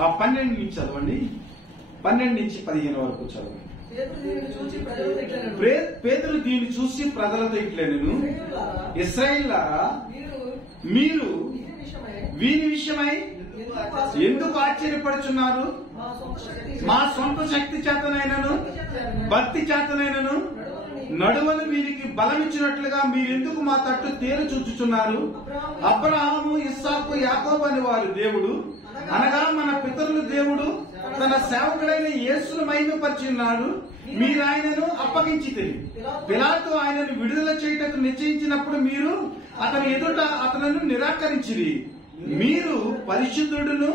12 నుంచి చదవండి. 12 నుంచి 15 వరకు చదవండి. పేతురు దీన్ని చూసి ప్రజలతో ఇట్లనెను, ఇశ్రాయేలులారా, మీరు వీని విషయమై ఎందుకు ఆశ్చర్యపడుచున్నారు? మా సొంత శక్తి చేతనైనను భక్తి చేతనైనను నడువను వీరికి బలమిచ్చినట్లుగా మీరెందుకు మా తట్టు తేరు చూచుచున్నారు? అబ్రహాము, ఇస్సాకు, యాకోబు అని వారు దేవుడు అనగా మన పితరుల దేవుడు తన సేవకుడైన యేసును మహిమపరిచినాడు. మీరు ఆయనను అప్పగించితిరి. పిలాతు ఆయనను విడుదల చేయుటకు నిశ్చయించినప్పుడు మీరు అతని ఎదుట అతను నిరాకరించిరి. మీరు పరిశుద్ధుడును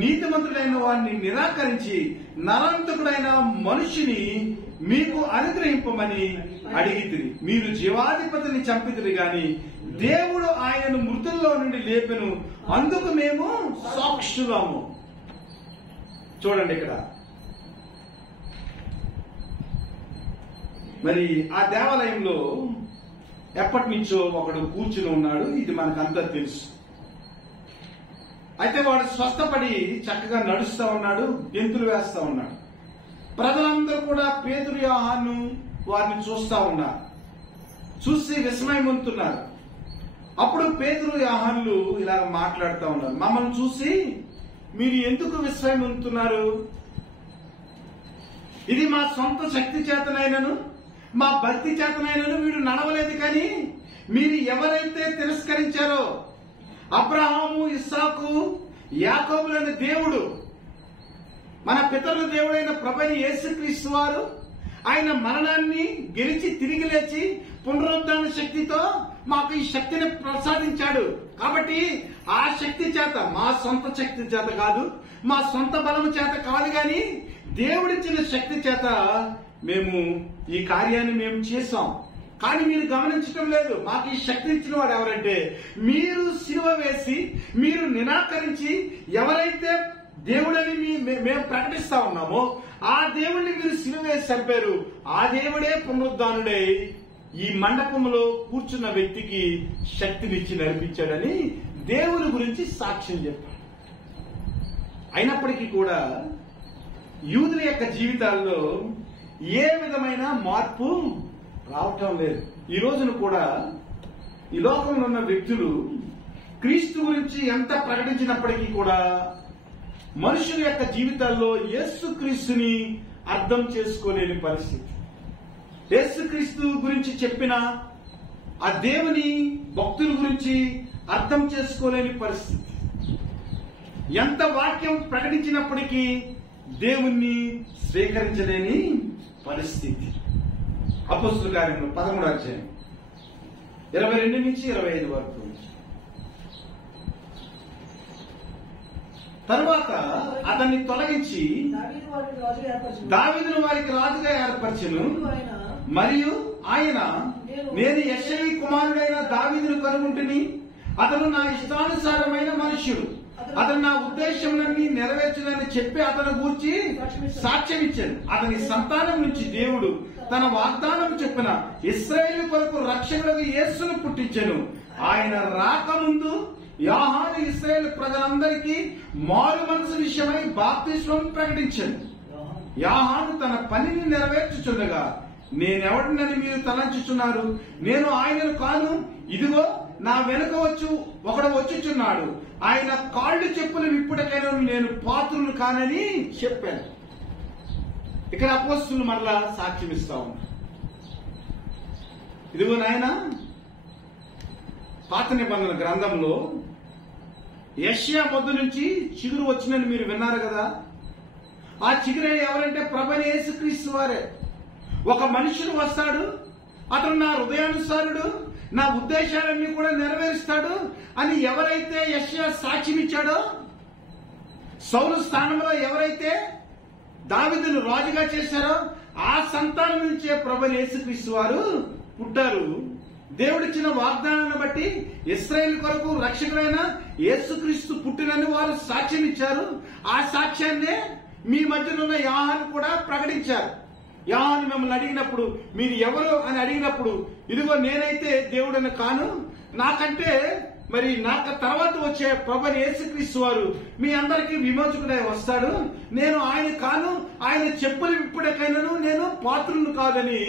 నీతిమంతుడైన వారిని నిరాకరించి నరాంతకుడైన మనిషిని మీకు అనుగ్రహింపమని అడిగితిరి. మీరు జీవాధిపతిని చంపితిరి గాని దేవుడు ఆయనను మృతుల్లో నుండి లేపెను, అందుకు మేము సాక్షులము. చూడండి, ఇక్కడ మరి ఆ దేవాలయంలో ఎప్పటి నుంచో ఒకడు కూర్చుని ఉన్నాడు. ఇది మనకంతా తెలుసు. అయితే వాడు స్వస్థపడి చక్కగా నడుస్తా ఉన్నాడు, గెంతులు వేస్తా ఉన్నాడు. ప్రజలందరూ కూడా పేతురు, యోహాను వారిని చూస్తా ఉన్నారు. చూసి విస్మయముందుతున్నారు. అప్పుడు పేతురు, యోహానులు ఇలా మాట్లాడుతూ ఉన్నారు. మమ్మల్ని చూసి మీరు ఎందుకు విస్మయముందుతున్నారు? ఇది మా సొంత శక్తి చేతనైనను మా భక్తి చేతనైనను వీడు నడవలేదు. కానీ మీరు ఎవరైతే తిరస్కరించారో, అబ్రహాము, ఇస్సాకు, యాకోబులైన దేవుడు, మన పితరుల దేవుడైన ప్రభువైన యేసుక్రీస్తు వారు ఆయన మరణాన్ని గెలిచి తిరిగి లేచి పునరుద్ధరణ శక్తితో మాకు ఈ శక్తిని ప్రసాదించాడు. కాబట్టి ఆ శక్తి చేత, మా సొంత శక్తి చేత కాదు, మా సొంత బలము చేత కాదు, కానీ దేవుడిచ్చిన శక్తి చేత మేము ఈ కార్యాన్ని మేము చేశాం. కానీ మీరు గమనించడం లేదు. మాకు ఈ శక్తి ఇచ్చిన వాడు ఎవరంటే, మీరు సిలువ వేసి మీరు నిరాకరించి ఎవరైతే దేవుడని మేము ప్రకటిస్తా ఉన్నామో ఆ దేవుడిని మీరు సిలువ వేసి చంపారు. ఆ దేవుడే పునరుద్ధానుడై ఈ మండపంలో కూర్చున్న వ్యక్తికి శక్తినిచ్చి నడిపించాడని దేవుని గురించి సాక్ష్యం చెప్పాడు. అయినప్పటికీ కూడా యూదుల యొక్క జీవితాల్లో ఏ విధమైన మార్పు రావటం లేదు. ఈ రోజున కూడా ఈ లోకంలో ఉన్న వ్యక్తులు క్రీస్తు గురించి ఎంత ప్రకటించినప్పటికీ కూడా మనుషుల యొక్క జీవితాల్లో యేసుక్రీస్తుని అర్థం చేసుకోలేని పరిస్థితి. యేసుక్రీస్తు గురించి చెప్పిన ఆ దేవుని భక్తుల గురించి అర్థం చేసుకోలేని పరిస్థితి. ఎంత వాక్యం ప్రకటించినప్పటికీ దేవుణ్ణి స్వీకరించలేని పరిస్థితి. అపోస్తుల కార్యములు 13వ అధ్యాయం 22 నుంచి 25 వరకు. తరువాత అతన్ని తొలగించి దావీదును వారికి రాజుగా ఏర్పరచెను. మరియు ఆయన, నేను యెషయి కుమారుడైన దావీదును కనుగొంటిని. అతను నా ఇష్టానుసారమైన మనుష్యుడు. అతను నా ఉద్దేశంలన్నీ నెరవేర్చునని చెప్పి అతను గూర్చి సాక్ష్యం ఇచ్చాను. అతని సంతానం నుంచి దేవుడు తన వాగ్దానం చెప్పిన ఇశ్రాయేలు కొరకు రక్షకులకు యేసును పుట్టించెను. ఆయన రాకముందు యోహాను ఇశ్రాయేలు ప్రజలందరికీ మారు మనసు విషయమై బాప్తిస్మం ప్రకటించాను. యోహాను తన పనిని నెరవేర్చుచుండగా, నేనెవడినని మీరు తలంచుచున్నారు? నేను ఆయనను కాను, ఇదిగో నా వెనుక ఒకడు వచ్చుచున్నాడు, ఆయన కాళ్ళు చెప్పులు విప్పుటకైనా నేను పాత్రులు కానని చెప్పాను. ఇక్కడ అపోస్తులు మరలా సాక్ష్యం ఇస్తా ఉన్నారు. ఇదిగో నాయన, పాత నిబంధన గ్రంథంలో యెషయా మొద్దు నుంచి చిగురు వచ్చినని మీరు విన్నారు కదా. ఆ చిగురు ఎవరంటే ప్రభువైన యేసుక్రీస్తు వారే. ఒక మనుషుడు వస్తాడు, అతను నా హృదయానుసారుడు, నా ఉద్దేశాలన్నీ కూడా నెరవేరుస్తాడు అని ఎవరైతే యెషయా సాక్ష్యం ఇచ్చాడో, సౌలు స్థానంలో ఎవరైతే దావీదును రాజుగా చేశారో ఆ సంతానం నుంచే ప్రభువైన యేసుక్రీస్తు వారు పుట్టారు. దేవుడిచ్చిన వాగ్దానాన్ని బట్టి ఇశ్రాయేలు కొరకు రక్షకుడైన యేసుక్రీస్తు పుట్టినని వారు సాక్ష్యం ఇచ్చారు. ఆ సాక్ష్యాన్నే మీ మధ్యలో ఉన్న యోహాను కూడా ప్రకటించారు. యోహాను మిమ్మల్ని అడిగినప్పుడు, మీరు ఎవరు అని అడిగినప్పుడు, ఇదిగో నేనైతే దేవుడని కాను, నాకంటే మరి నాకు తర్వాత వచ్చే ప్రభువైన యేసుక్రీస్తు వారు మీ అందరికీ విమోచకుడై వస్తాడు, నేను ఆయన కాను, ఆయన చెప్పులు విప్పుడకైనాను నేను పాత్రులను కాదని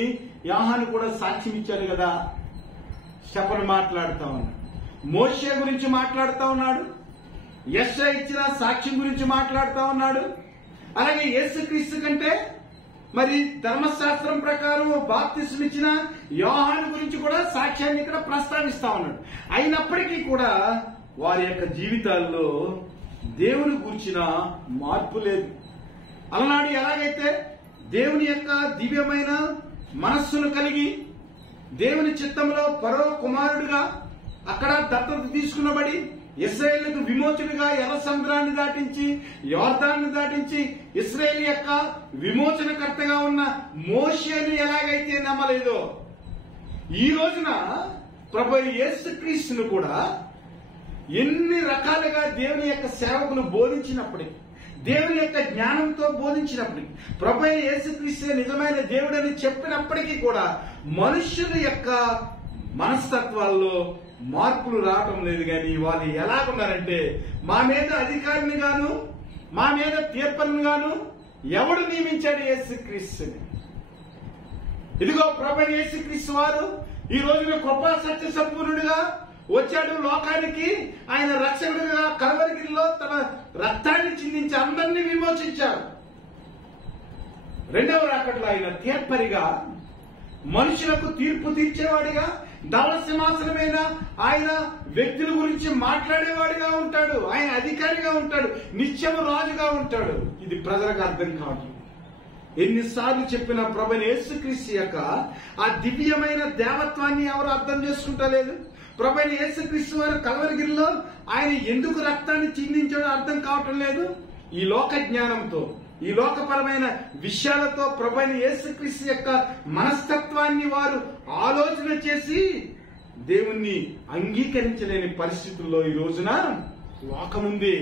యోహాను కూడా సాక్ష్యం ఇచ్చారు కదా. శపను మాట్లాడుతా ఉన్నాడు, మోషే గురించి మాట్లాడుతా ఉన్నాడు, యెషయా ఇచ్చిన సాక్ష్యం గురించి మాట్లాడుతా ఉన్నాడు. అలాగే యేసుక్రీస్తు కంటే మరి ధర్మశాస్త్రం ప్రకారం బాప్తిస్మం ఇచ్చిన యోహాను గురించి కూడా సాక్ష్యాన్ని ఇక్కడ ప్రస్తావిస్తా ఉన్నాడు. అయినప్పటికీ కూడా వారి యొక్క జీవితాల్లో దేవుని గురించిన మార్పు లేదు. అలనాడు ఎలాగైతే దేవుని యొక్క దివ్యమైన మనస్సును కలిగి దేవుని చిత్తంలో ఫరో కుమారుడిగా అక్కడ దత్తత తీసుకున్నబడి ఇశ్రాయేలుకు విమోచనగా ఎర్ర సముద్రాన్ని దాటించి యోర్దాన్ని దాటించి ఇశ్రాయేలు యొక్క విమోచనకర్తగా ఉన్న మోషేను ఎలాగైతే నమ్మలేదో, ఈ రోజున ప్రభువైన యేసుక్రీస్తును కూడా ఎన్ని రకాలుగా దేవుని యొక్క సేవకులు బోధించినప్పటికీ, దేవుని యొక్క జ్ఞానంతో బోధించినప్పటికీ, ప్రభువైన యేసుక్రీస్తు నిజమైన దేవుడని చెప్పినప్పటికీ కూడా మనుష్యుల యొక్క మనస్తత్వాల్లో మార్పులు రావటం లేదు. కానీ వాళ్ళు ఎలాగున్నారంటే, మా మీద అధికారిని గాను మా మీద తీర్పరిని గాను ఎవడు నియమించాడు? యేసుక్రీస్తుని. ఇదిగో ప్రభువైన యేసుక్రీస్తు వారు ఈ రోజున కృపా సత్య సంపూర్ణుడిగా వచ్చాడు లోకానికి. ఆయన రక్షకుడిగా కల్వరిగిరిలో తన రక్తాన్ని చిందించి అందరినీ విమోచించారు. రెండవ రాకడలో ఆయన తీర్పరిగా, మనుషులకు తీర్పు తీర్చేవాడిగా, ధవళ సింహాసనమైన ఆయన వ్యక్తుల గురించి మాట్లాడేవాడిగా ఉంటాడు. ఆయన అధికారిగా ఉంటాడు, నిత్యము రాజుగా ఉంటాడు. ఇది ప్రజలకు అర్థం కాదు. ఎన్నిసార్లు చెప్పిన ప్రభువైన యేసుక్రీస్తు యొక్క ఆ దివ్యమైన దేవత్వాన్ని ఎవరు అర్థం చేసుకుంటలేదు. ప్రభువైన యేసుక్రీస్తు వారు కల్వరిగిరిలో ఆయన ఎందుకు రక్తాన్ని చిందించాడో అర్థం కావటం లేదు. ఈ లోక జ్ఞానంతో, ఈ లోకపరమైన విషయాలతో ప్రభువైన యేసుక్రీస్తు యొక్క మనస్తత్వాన్ని వారు ఆలోచన చేసి దేవుణ్ణి అంగీకరించలేని పరిస్థితుల్లో ఈ రోజున లోకముంది.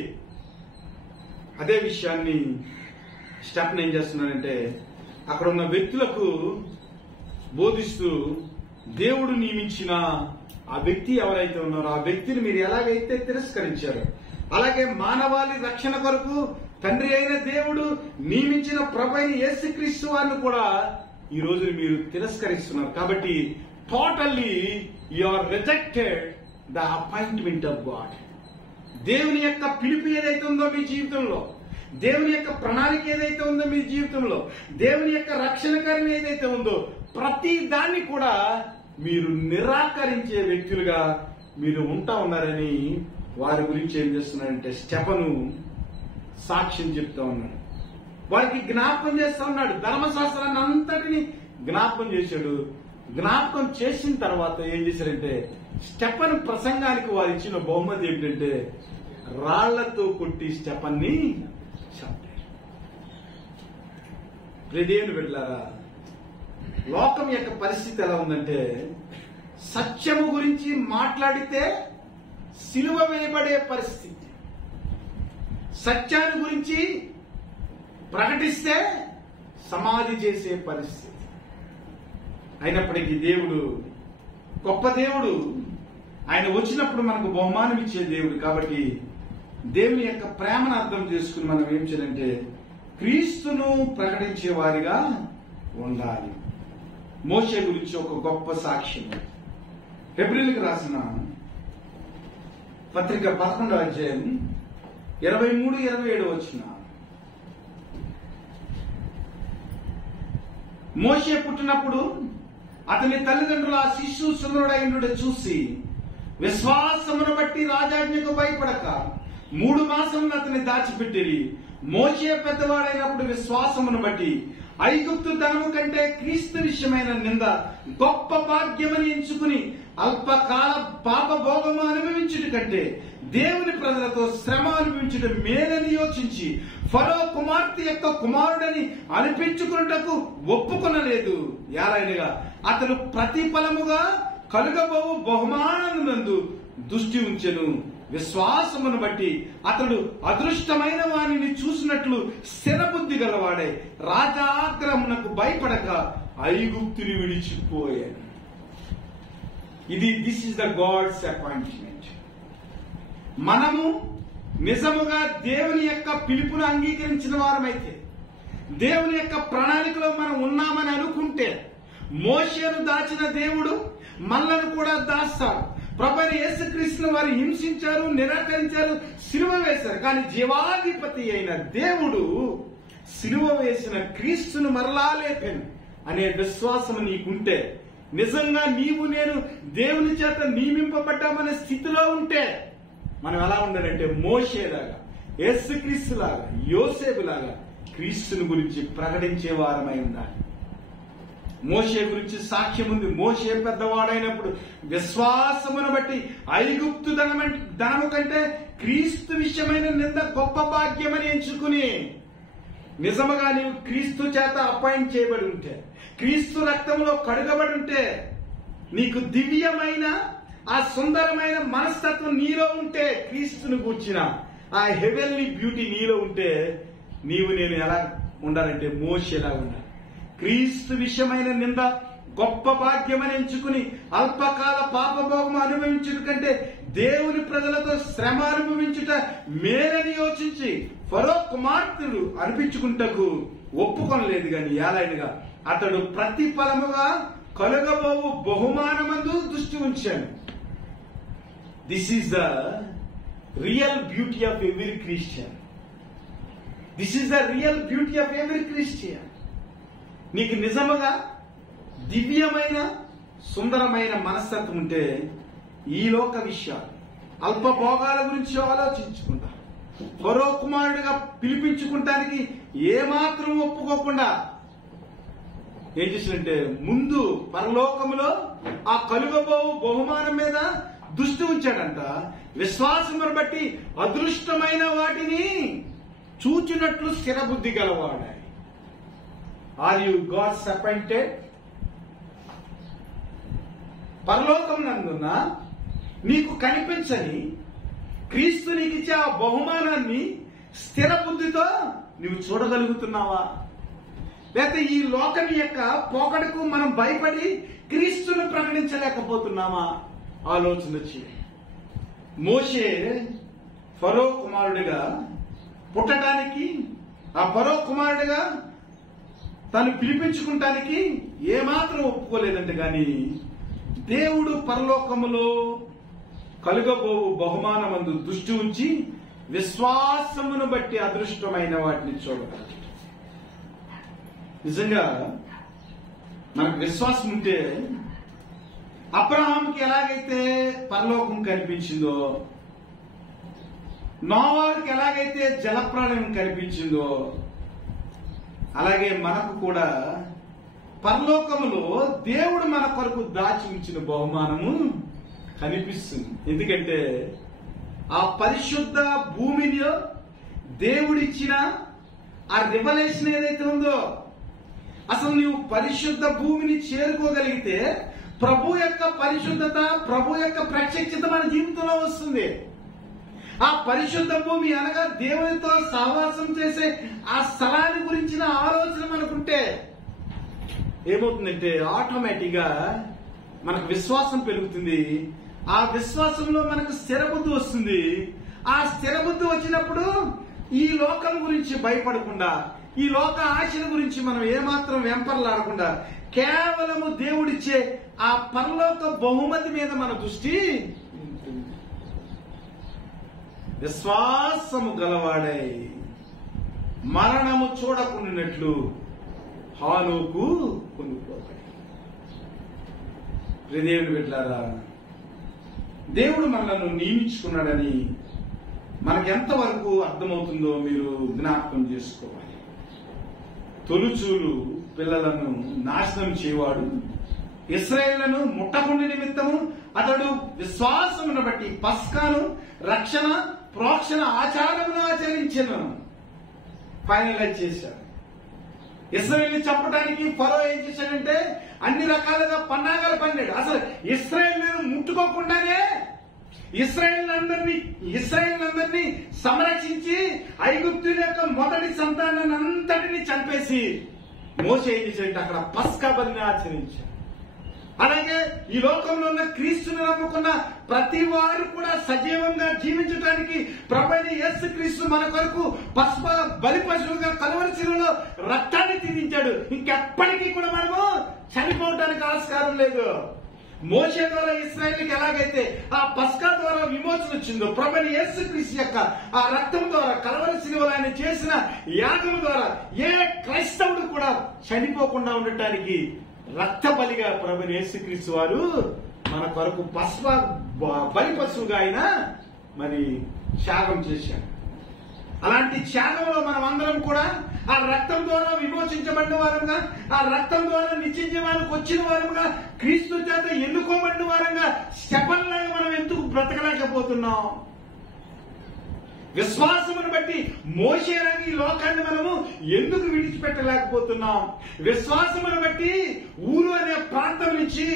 అదే విషయాన్ని స్టెఫెన్ ఏం చేస్తున్నారంటే, అక్కడ ఉన్న వ్యక్తులకు బోధిస్తూ దేవుడు నియమించిన ఆ వ్యక్తి ఎవరైతే ఉన్నారో ఆ వ్యక్తిని మీరు ఎలాగైతే తిరస్కరించారో, అలాగే మానవాళి రక్షణ కొరకు తండ్రి అయిన దేవుడు నియమించిన ప్రభువైన యేసుక్రీస్తు వారిని కూడా ఈ రోజు మీరు తిరస్కరిస్తున్నారు. కాబట్టి totally you are rejected the appointment of God. దేవుని యొక్క పిలుపు ఏదైతే ఉందో మీ జీవితంలో, దేవుని యొక్క ప్రణాళిక ఏదైతే ఉందో మీ జీవితంలో, దేవుని యొక్క రక్షణ కార్యం ఏదైతే ఉందో, ప్రతి దాన్ని కూడా మీరు నిరాకరించే వ్యక్తులుగా మీరు ఉంటా ఉన్నారని వారి గురించి ఏం చేస్తున్నారంటే స్టెఫను సాక్ష్యం చెప్తా ఉన్నాడు. వారికి జ్ఞాపకం చేస్తా ఉన్నాడు. ధర్మశాస్త్రాన్ని అంతటిని జ్ఞాపకం చేశాడు. జ్ఞాపకం చేసిన తర్వాత ఏం చేశారంటే, స్టెఫన్ ప్రసంగానికి వారు ఇచ్చిన బహుమతి ఏంటంటే రాళ్లతో కొట్టి స్టెఫన్ని చంపారు. ప్రియదేవుని బిడ్డలారా, లోకం యొక్క పరిస్థితి ఎలా ఉందంటే, సత్యము గురించి మాట్లాడితే సిలువ వేయబడే పరిస్థితి, సత్యాన్ని గురించి ప్రకటిస్తే సమాధి చేసే పరిస్థితి. అయినప్పటికీ దేవుడు గొప్ప దేవుడు. ఆయన వచ్చినప్పుడు మనకు బహుమానం ఇచ్చే దేవుడు. కాబట్టి దేవుని యొక్క ప్రేమను అర్థం చేసుకుని మనం ఏం చేయాలంటే క్రీస్తును ప్రకటించే వారిగా ఉండాలి. మోషే గురించి ఒక గొప్ప సాక్ష్యం. హెబ్రీయులకు రాసిన పత్రిక 11వ అధ్యాయం 23-27 వచ్చిన. మోషే పుట్టినప్పుడు అతని తల్లిదండ్రులు ఆ శిశువు సుందరుడైనడు చూసి విశ్వాసమును బట్టి రాజాజ్ఞకు భయపడక 3 మాసములు అతన్ని దాచిపెట్టిరి. మోషే పెద్దవాడైనప్పుడు విశ్వాసమును బట్టి ఐగుప్తు ధనము కంటే క్రీస్తు విషయమైన నింద గొప్ప భాగ్యమని ఎంచుకుని అల్పకాల పాప భోగము అనుభవించుట కంటే దేవుని ప్రజలతో శ్రమ అనుభవించుట మేలని యోచించి ఫరో కుమార్తె యొక్క కుమారుడని అనిపించుకున్నటకు ఒప్పుకొనలేదు. ఏలైనగా అతను ప్రతిఫలముగా కలుగబోవు బహుమానమునందు దృష్టి ఉంచెను. విశ్వాసమును బట్టి అతడు అదృష్టమైన వానిని చూసినట్లు స్థిరబుద్ధి గలవాడే రాజాగ్రహమునకు భయపడక ఐగుప్తుని విడిచిపోయాడు. This is the God's appointment. మనము నిజముగా దేవుని యొక్క పిలుపును అంగీకరించిన వారమైతే, దేవుని యొక్క ప్రణాళికలో మనం ఉన్నామని అనుకుంటే, మోషేను దాచిన దేవుడు మనలను కూడా దాస్తాడు. ప్రభువైన యేసుక్రీస్తును వారు హింసించారు, నిరాకరించారు, సిలువ వేశారు. కానీ జీవాధిపతి అయిన దేవుడు సిలువ వేసిన క్రీస్తును మరలా లేపాను అనే విశ్వాసం నీకుంటే, నిజంగా నీవు నేను దేవుని చేత నియమింపబడ్డామనే స్థితిలో ఉంటే మనం ఎలా ఉండాలంటే మోషేలాగా, యేసుక్రీస్తులాగా, యోసేపులాగా క్రీస్తుని గురించి ప్రకటించే వారమై ఉండాలి. మోషే గురించి సాక్ష్యం ఉంది. మోషే పెద్దవాడైనప్పుడు విశ్వాసమును బట్టి ఐగుప్తు ధనము కంటే క్రీస్తు విషయమైన నింద గొప్ప భాగ్యమని ఎంచుకుని, నిజముగా నీవు క్రీస్తు చేత అపాయింట్ చేయబడి ఉంటే, క్రీస్తు రక్తంలో కడుగబడి ఉంటే, నీకు దివ్యమైన ఆ సుందరమైన మనస్తత్వం నీలో ఉంటే, క్రీస్తును కూర్చిన ఆ హెవెన్లీ బ్యూటీ నీలో ఉంటే, నీవు నేను ఎలా ఉండాలంటే మోషేలా ఉండాలి. క్రీస్తు విషయమైన నింద గొప్ప భాగ్యమని ఎంచుకుని అల్పకాల పాపభోగం అనుభవించుట కంటే దేవుని ప్రజలతో శ్రమ అనుభవించుట మేలని యోచించి ఫరో కుమార్తెలు అనిపించుకుంటకు ఒప్పుకొనలేదు. గాని ఏలైనగా అతడు ప్రతిఫలముగా కలుగబోవు బహుమానమందు దృష్టి ఉంచాడు. This is the real beauty of every Christian. This is the real beauty of every Christian. నీకు నిజముగా దివ్యమైన సుందరమైన మనస్తత్వం ఉంటే ఈ లోక విషయాలు, అల్ప భోగాల గురించి ఆలోచించుకుంటా, ఫరో కుమారుడిగా పిలిపించుకుంటానికి ఏమాత్రం ఒప్పుకోకుండా ఏం చేసినంటే ముందు పరలోకములో ఆ కలుగబోవు బహుమానం మీద దృష్టి ఉంచాడంట. విశ్వాసమును బట్టి అదృష్టమైన వాటిని చూచినట్లు స్థిరబుద్ధి గలవాడాయి. Are you God's appointed? పరలోకం నందున నీకు కనిపించని క్రీస్తు నీకు ఇచ్చే ఆ బహుమానాన్ని స్థిర బుద్ధితో నువ్వు చూడగలుగుతున్నావా? లేకపోతే ఈ లోకం యొక్క పోకడకు మనం భయపడి క్రీస్తును ప్రకటించలేకపోతున్నామా? ఆలోచన వచ్చి మోషే ఫరో కుమారుడిగా పుట్టడానికి, ఆ ఫరో కుమారుడిగా తను పిలిపించుకుంటానికి ఏమాత్రం ఒప్పుకోలేదంటే గాని దేవుడు పరలోకములో కలుగబోవు బహుమానమందు దృష్టి ఉంచి విశ్వాసమును బట్టి అదృష్టమైన వాటిని చూడగలరు. నిజంగా మనకు విశ్వాసం ఉంటే అబ్రహాంకి ఎలాగైతే పరలోకం కనిపించిందో, నోవాకి ఎలాగైతే జలప్రళయం కనిపించిందో, అలాగే మనకు కూడా పరలోకములో దేవుడు మన కొరకు దాచి ఉంచిన బహుమానము కనిపిస్తుంది. ఎందుకంటే ఆ పరిశుద్ధ భూమిలో దేవుడిచ్చిన ఆ రివల్యూషన్ ఏదైతే ఉందో, అసలు నీవు పరిశుద్ధ భూమిని చేరుకోగలిగితే ప్రభు యొక్క పరిశుద్ధత, ప్రభు యొక్క ప్రత్యక్షత మన జీవితంలో వస్తుంది. ఆ పరిశుద్ధ భూమి అనగా దేవునితో సహవాసం చేసే ఆ స్థలాన్ని గురించిన ఆలోచన మనకుంటే ఏమవుతుందంటే ఆటోమేటిక్ గా మనకు విశ్వాసం పెరుగుతుంది. ఆ విశ్వాసంలో మనకు స్థిరబుద్ధి వస్తుంది. ఆ స్థిరబుద్ధి వచ్చినప్పుడు ఈ లోకం గురించి భయపడకుండా, ఈ లోక ఆశల గురించి మనం ఏమాత్రం వెంపర్లాడకుండా కేవలము దేవుడిచ్చే ఆ పరలోక బహుమతి మీద మన దృష్టి విశ్వాసము గలవాడై మరణము చూడకుండానట్లు హానోకు కొనుక్కోవాలి. దేవుని బిడ్డలారా, దేవుడు మనలను నియమించుకున్నాడని మనకెంతవరకు అర్థమవుతుందో మీరు జ్ఞాపకం చేసుకోవాలి. తొలుచూలు పిల్లలను నాశనం చేయవాడు ఇశ్రాయేలును ముట్టకుండి నిమిత్తము అతడు విశ్వాసమును బట్టి పస్కాను రక్షణ ప్రోక్షణ ఆచారమును ఆచరించెను. ఫైనలైజ్ చేశాడు. ఇశ్రాయేలుని చంపడానికి ఫరో ఏం చేశాడంటే అన్ని రకాలుగా పన్నాగాలు పన్నాడు. అసలు ఇశ్రాయేలును ముట్టుకోకుండానే ఇశ్రాయేలునందరినీ సంరక్షించి ఐగుప్తుల యొక్క మొదటి సంతానాన్ని అంతటిని చంపేసి మోషే ఏం చేశాడంటే అక్కడ పస్కా బలిని ఆచరించాడు. అలాగే ఈ లోకంలో ఉన్న క్రీస్తుని నమ్ముకున్న ప్రతి వారు కూడా సజీవంగా జీవించడానికి ప్రభువైన యేసుక్రీస్తు మన కొరకు బలి పశువుగా కలువరి శిలువలో రక్తాన్ని చిందించాడు. ఇంకెప్పటికీ కూడా మనము చనిపోవడానికి ఆస్కారం లేదు. మోషే ద్వారా ఇశ్రాయేలుకి ఎలాగైతే ఆ పస్కా ద్వారా విమోచన వచ్చిందో, ప్రభువైన యేసుక్రీస్తు యొక్క ఆ రక్తం ద్వారా కలువరి శిలువలో ఆయన చేసిన యాగం ద్వారా ఏ క్రైస్తవుడు కూడా చనిపోకుండా ఉండటానికి రక్త బలిగా ప్రభువైన యేసుక్రీస్తు వారు మన కొరకు బలి పశువుగా ఆయన మరి త్యాగం చేశాడు. అలాంటి త్యాగంలో మనం అందరం కూడా ఆ రక్తం ద్వారా విమోచించబడిన వారంగా, ఆ రక్తం ద్వారా నిత్య జీవానికి వచ్చిన వారంగా, క్రీస్తు చేత ఎన్నుకోబడిన వారంగా శపథలాగా మనం ఎందుకు బ్రతకలేకపోతున్నాం? విశ్వాసమును బట్టి మోషేలాగా ఈ లోకాన్ని మనము ఎందుకు విడిచిపెట్టలేకపోతున్నాం? విశ్వాసమును బట్టి ఊరు అనే ప్రాంతం నుంచి,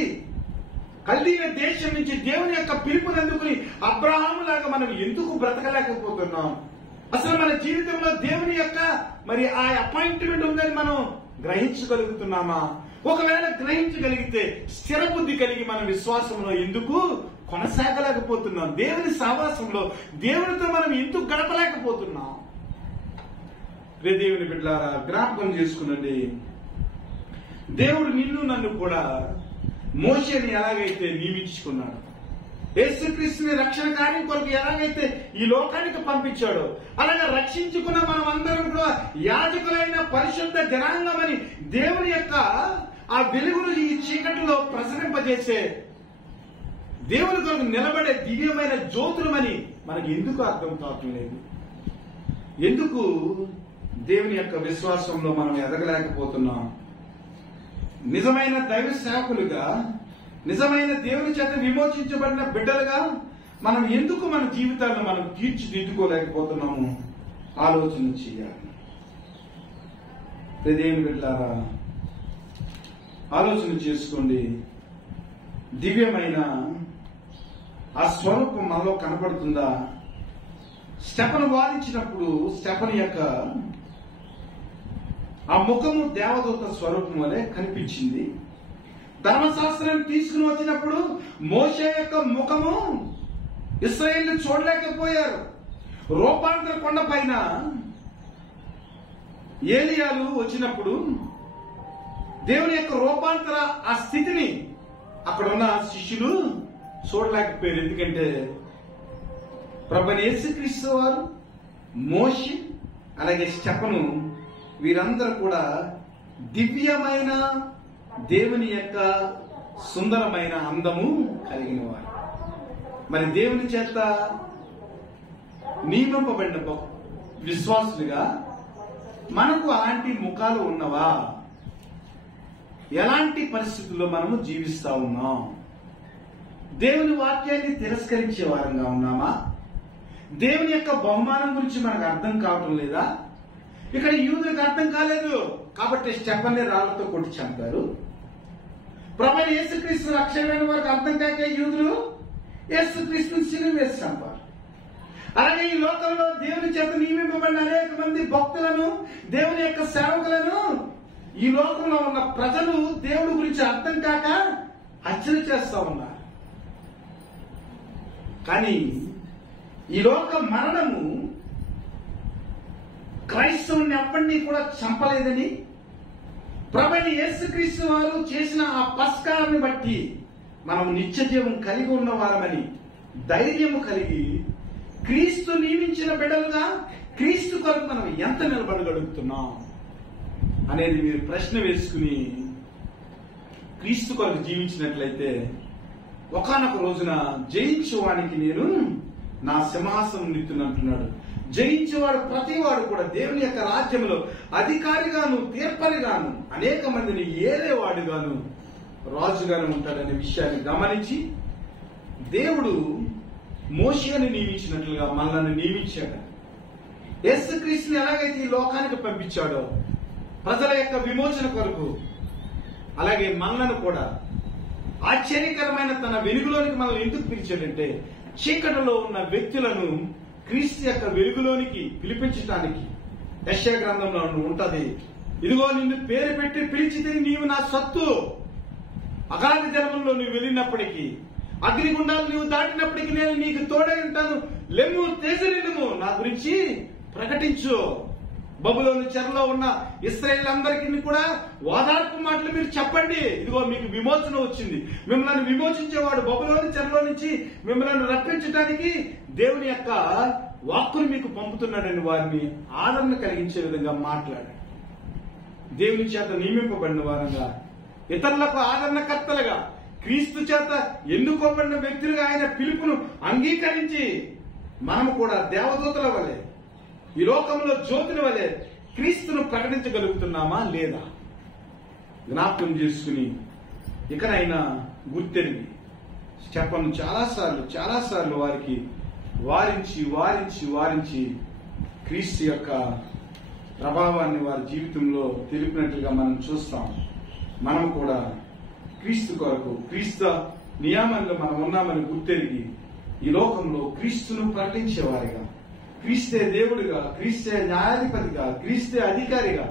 కల్దీయ దేశం నుంచి దేవుని యొక్క పిలుపునందుకుని అబ్రహాము లాగా మనం ఎందుకు బ్రతకలేకపోతున్నాం? అసలు మన జీవితంలో దేవుని యొక్క మరి ఆ అపాయింట్మెంట్ ఉందని మనం గ్రహించగలుగుతున్నామా? ఒకవేళ గ్రహించగలిగితే స్థిర బుద్ధి కలిగి మన విశ్వాసంలో ఎందుకు కొనసాగలేకపోతున్నాం? దేవుని సహవాసంలో దేవునితో మనం ఎందుకు గడపలేకపోతున్నాం? దేవుని బిడ్డలారా, జ్ఞాపకం చేసుకునండి. దేవుడు నిన్ను నన్ను కూడా మోషేని ఎలాగైతే నియమించుకున్నాడు, యేసుక్రీస్తుని రక్షణ కార్యం కొరకు ఎలాగైతే ఈ లోకానికి పంపించాడో, అలాగే రక్షించుకున్న మనం అందరం కూడా యాజకులైన పరిశుద్ధ జనాంగమని దేవుని యొక్క ఆ వెలుగును ఈ చీకటిలో ప్రసరింపజేసే దేవుని కొరకు నిలబడే దివ్యమైన జ్యోతులమని మనకి ఎందుకు అర్థం కావటం లేదు? ఎందుకు దేవుని యొక్క విశ్వాసంలో మనం ఎదగలేకపోతున్నాం? నిజమైన దైవ సేవకులుగా, నిజమైన దేవుని చేత విమోచించబడిన బిడ్డలుగా మనం ఎందుకు మన జీవితాలను మనం తీర్చిదిద్దుకోలేకపోతున్నాము? ఆలోచన చేయాలి. దేవుని బిడ్డలారా, ఆలోచన చేసుకోండి. దివ్యమైన ఆ స్వరూపం మనలో కనపడుతుందా? స్టెఫను వాదించినప్పుడు స్టెఫను యొక్క ఆ ముఖము దేవదూత స్వరూపం వలె కనిపించింది. ధర్మశాస్త్రం తీసుకుని వచ్చినప్పుడు మోషే యొక్క ముఖము ఇశ్రాయేలు చూడలేకపోయారు. రూపాంతర కొండ పైన ఏలియాలు వచ్చినప్పుడు దేవుని యొక్క రూపాంతర ఆ స్థితిని అక్కడ ఉన్న శిష్యులు చూడలేకపోయారు. ఎందుకంటే ప్రభువైన యేసుక్రీస్తు వారు, మోషే, అలాగే స్టెఫను వీరందరూ కూడా దివ్యమైన దేవుని యొక్క సుందరమైన అందము కలిగిన వారు. మరి దేవుని చేత నియమింపబడిన విశ్వాసులుగా మనకు అలాంటి ముఖాలు ఉన్నవా? ఎలాంటి పరిస్థితుల్లో మనము జీవిస్తా ఉన్నాం? దేవుని వాక్యాన్ని తిరస్కరించే వారంగా ఉన్నామా? దేవుని యొక్క బహుమానం గురించి మనకు అర్థం కావటం లేదా? ఇక్కడ యూదులకు అర్థం కాలేదు కాబట్టి స్టెఫన్ని రాళ్లతో కొట్టి చంపారు. ప్రభువైన యేసుక్రీస్తు రక్షణ వారికి అర్థం కాక యూదులు యేసుక్రీస్తుని సిలువ వేసి చంపారు. అలాగే ఈ లోకంలో దేవుని చేత నియమింపబడిన అనేక మంది భక్తులను, దేవుని యొక్క సేవకులను ఈ లోకంలో ఉన్న ప్రజలు దేవుడి గురించి అర్థం కాక హత్యలు చేస్తా ఉన్నారు. కానీ ఈ లోక మరణము క్రైస్తవుని ఎప్పటినీ కూడా చంపలేదని, ప్రభువైన యేసుక్రీస్తు వారు చేసిన ఆ పస్కాన్ని బట్టి మనం నిత్య జీవం కలిగి ఉన్నవారమని ధైర్యము కలిగి క్రీస్తు నియమించిన బిడ్డలుగా క్రీస్తు కొరకు మనం ఎంత నిలబడగలుగుతున్నాం అనేది మీరు ప్రశ్న వేసుకుని క్రీస్తు కొరకు జీవించినట్లయితే ఒకానొక రోజున జయించేవానికి నేను నా సింహాసనం నిత్తునంటున్నాడు. జయించేవాడు ప్రతివాడు కూడా దేవుని యొక్క రాజ్యంలో అధికారిగాను తీర్పరిగాను అనేక మందిని ఏలేవాడుగాను రాజుగాను ఉంటాడనే విషయాన్ని గమనించి దేవుడు మోషేని నియమించినట్లుగా మనల్ని నియమించాడు. యేసుక్రీస్తుని ఎలాగైతే ఈ లోకానికి పంపించాడో ప్రజల యొక్క విమోచన కొరకు, అలాగే మనలను కూడా ఆశ్చర్యకరమైన తన వెలుగులోనికి మనల్ని ఎందుకు పిలిచాడంటే చీకటిలో ఉన్న వ్యక్తులను క్రీస్తు యొక్క వెలుగులోనికి పిలిపించడానికి. యెషయా గ్రంథంలో ఉంటది, ఇదిగో నిన్ను పేరు పెట్టి పిలిచితే నీవు నా సత్తు, అగాధ జలముల్లో నువ్వు వెళ్ళినప్పటికీ, అగ్నిగుండాలు నువ్వు దాటినప్పటికీ నేను నీకు తోడై ఉంటాను, లెమ్ము తేజరిల్లుము, నా గురించి ప్రకటించు. బబులోను చెరలో ఉన్న ఇశ్రాయేలీయులందరికీ కూడా ఓదార్పు మాటలు మీరు చెప్పండి, ఇదిగో మీకు విమోచన వచ్చింది, మిమ్మల్ని విమోచించేవాడు బబులోను చెరలో నుంచి మిమ్మల్ని రప్పించడానికి దేవుని యొక్క వాక్కును మీకు పంపుతున్నాడని వారిని ఆదరణ కలిగించే విధంగా మాట్లాడాడు. దేవుని చేత నియమింపబడిన వారంగా, ఇతరులకు ఆదరణకర్తలుగా, క్రీస్తు చేత ఎన్నుకోబడిన వ్యక్తులుగా ఆయన పిలుపును అంగీకరించి మనము కూడా దేవదూతల వలె, ఈ లోకంలో జ్యోతుల వలె క్రీస్తును ప్రకటించగలుగుతున్నామా లేదా జ్ఞాపకం చేసుకుని ఇకనైనా గుర్తెరిగి చెప్పను చాలాసార్లు వారికి వారించి క్రీస్తు యొక్క ప్రభావాన్ని వారి జీవితంలో తెలిపినట్లుగా మనం చూస్తాం. మనం కూడా క్రీస్తు కొరకు, క్రీస్తు నియామంలో మనం ఉన్నామని గుర్తెరిగి ఈ లోకంలో క్రీస్తును ప్రకటించేవారిగా, క్రీస్తే దేవుడిగా, క్రీస్తే న్యాయాధిపతిగా, క్రీస్తే అధికారిగా,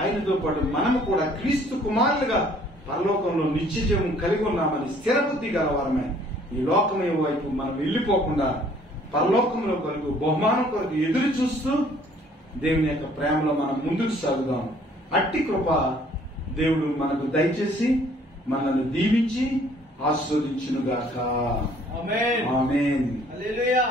ఆయనతో పాటు మనము కూడా క్రీస్తు కుమారులుగా పరలోకంలో నిత్య జీవం కలిగి ఉన్నామని స్థిరబుద్ధి గలవారమే ఈ లోకం వైపు మనం వెళ్లిపోకుండా పరలోకంలో కొరకు, బహుమానం కొరకు ఎదురు చూస్తూ దేవుని యొక్క ప్రేమలో మనం ముందుకు సాగుదాం. అట్టి కృప దేవుడు మనకు దయచేసి మనల్ని దీవించి ఆశీర్వదించునుగాక. ఆమేన్. హల్లెలూయా.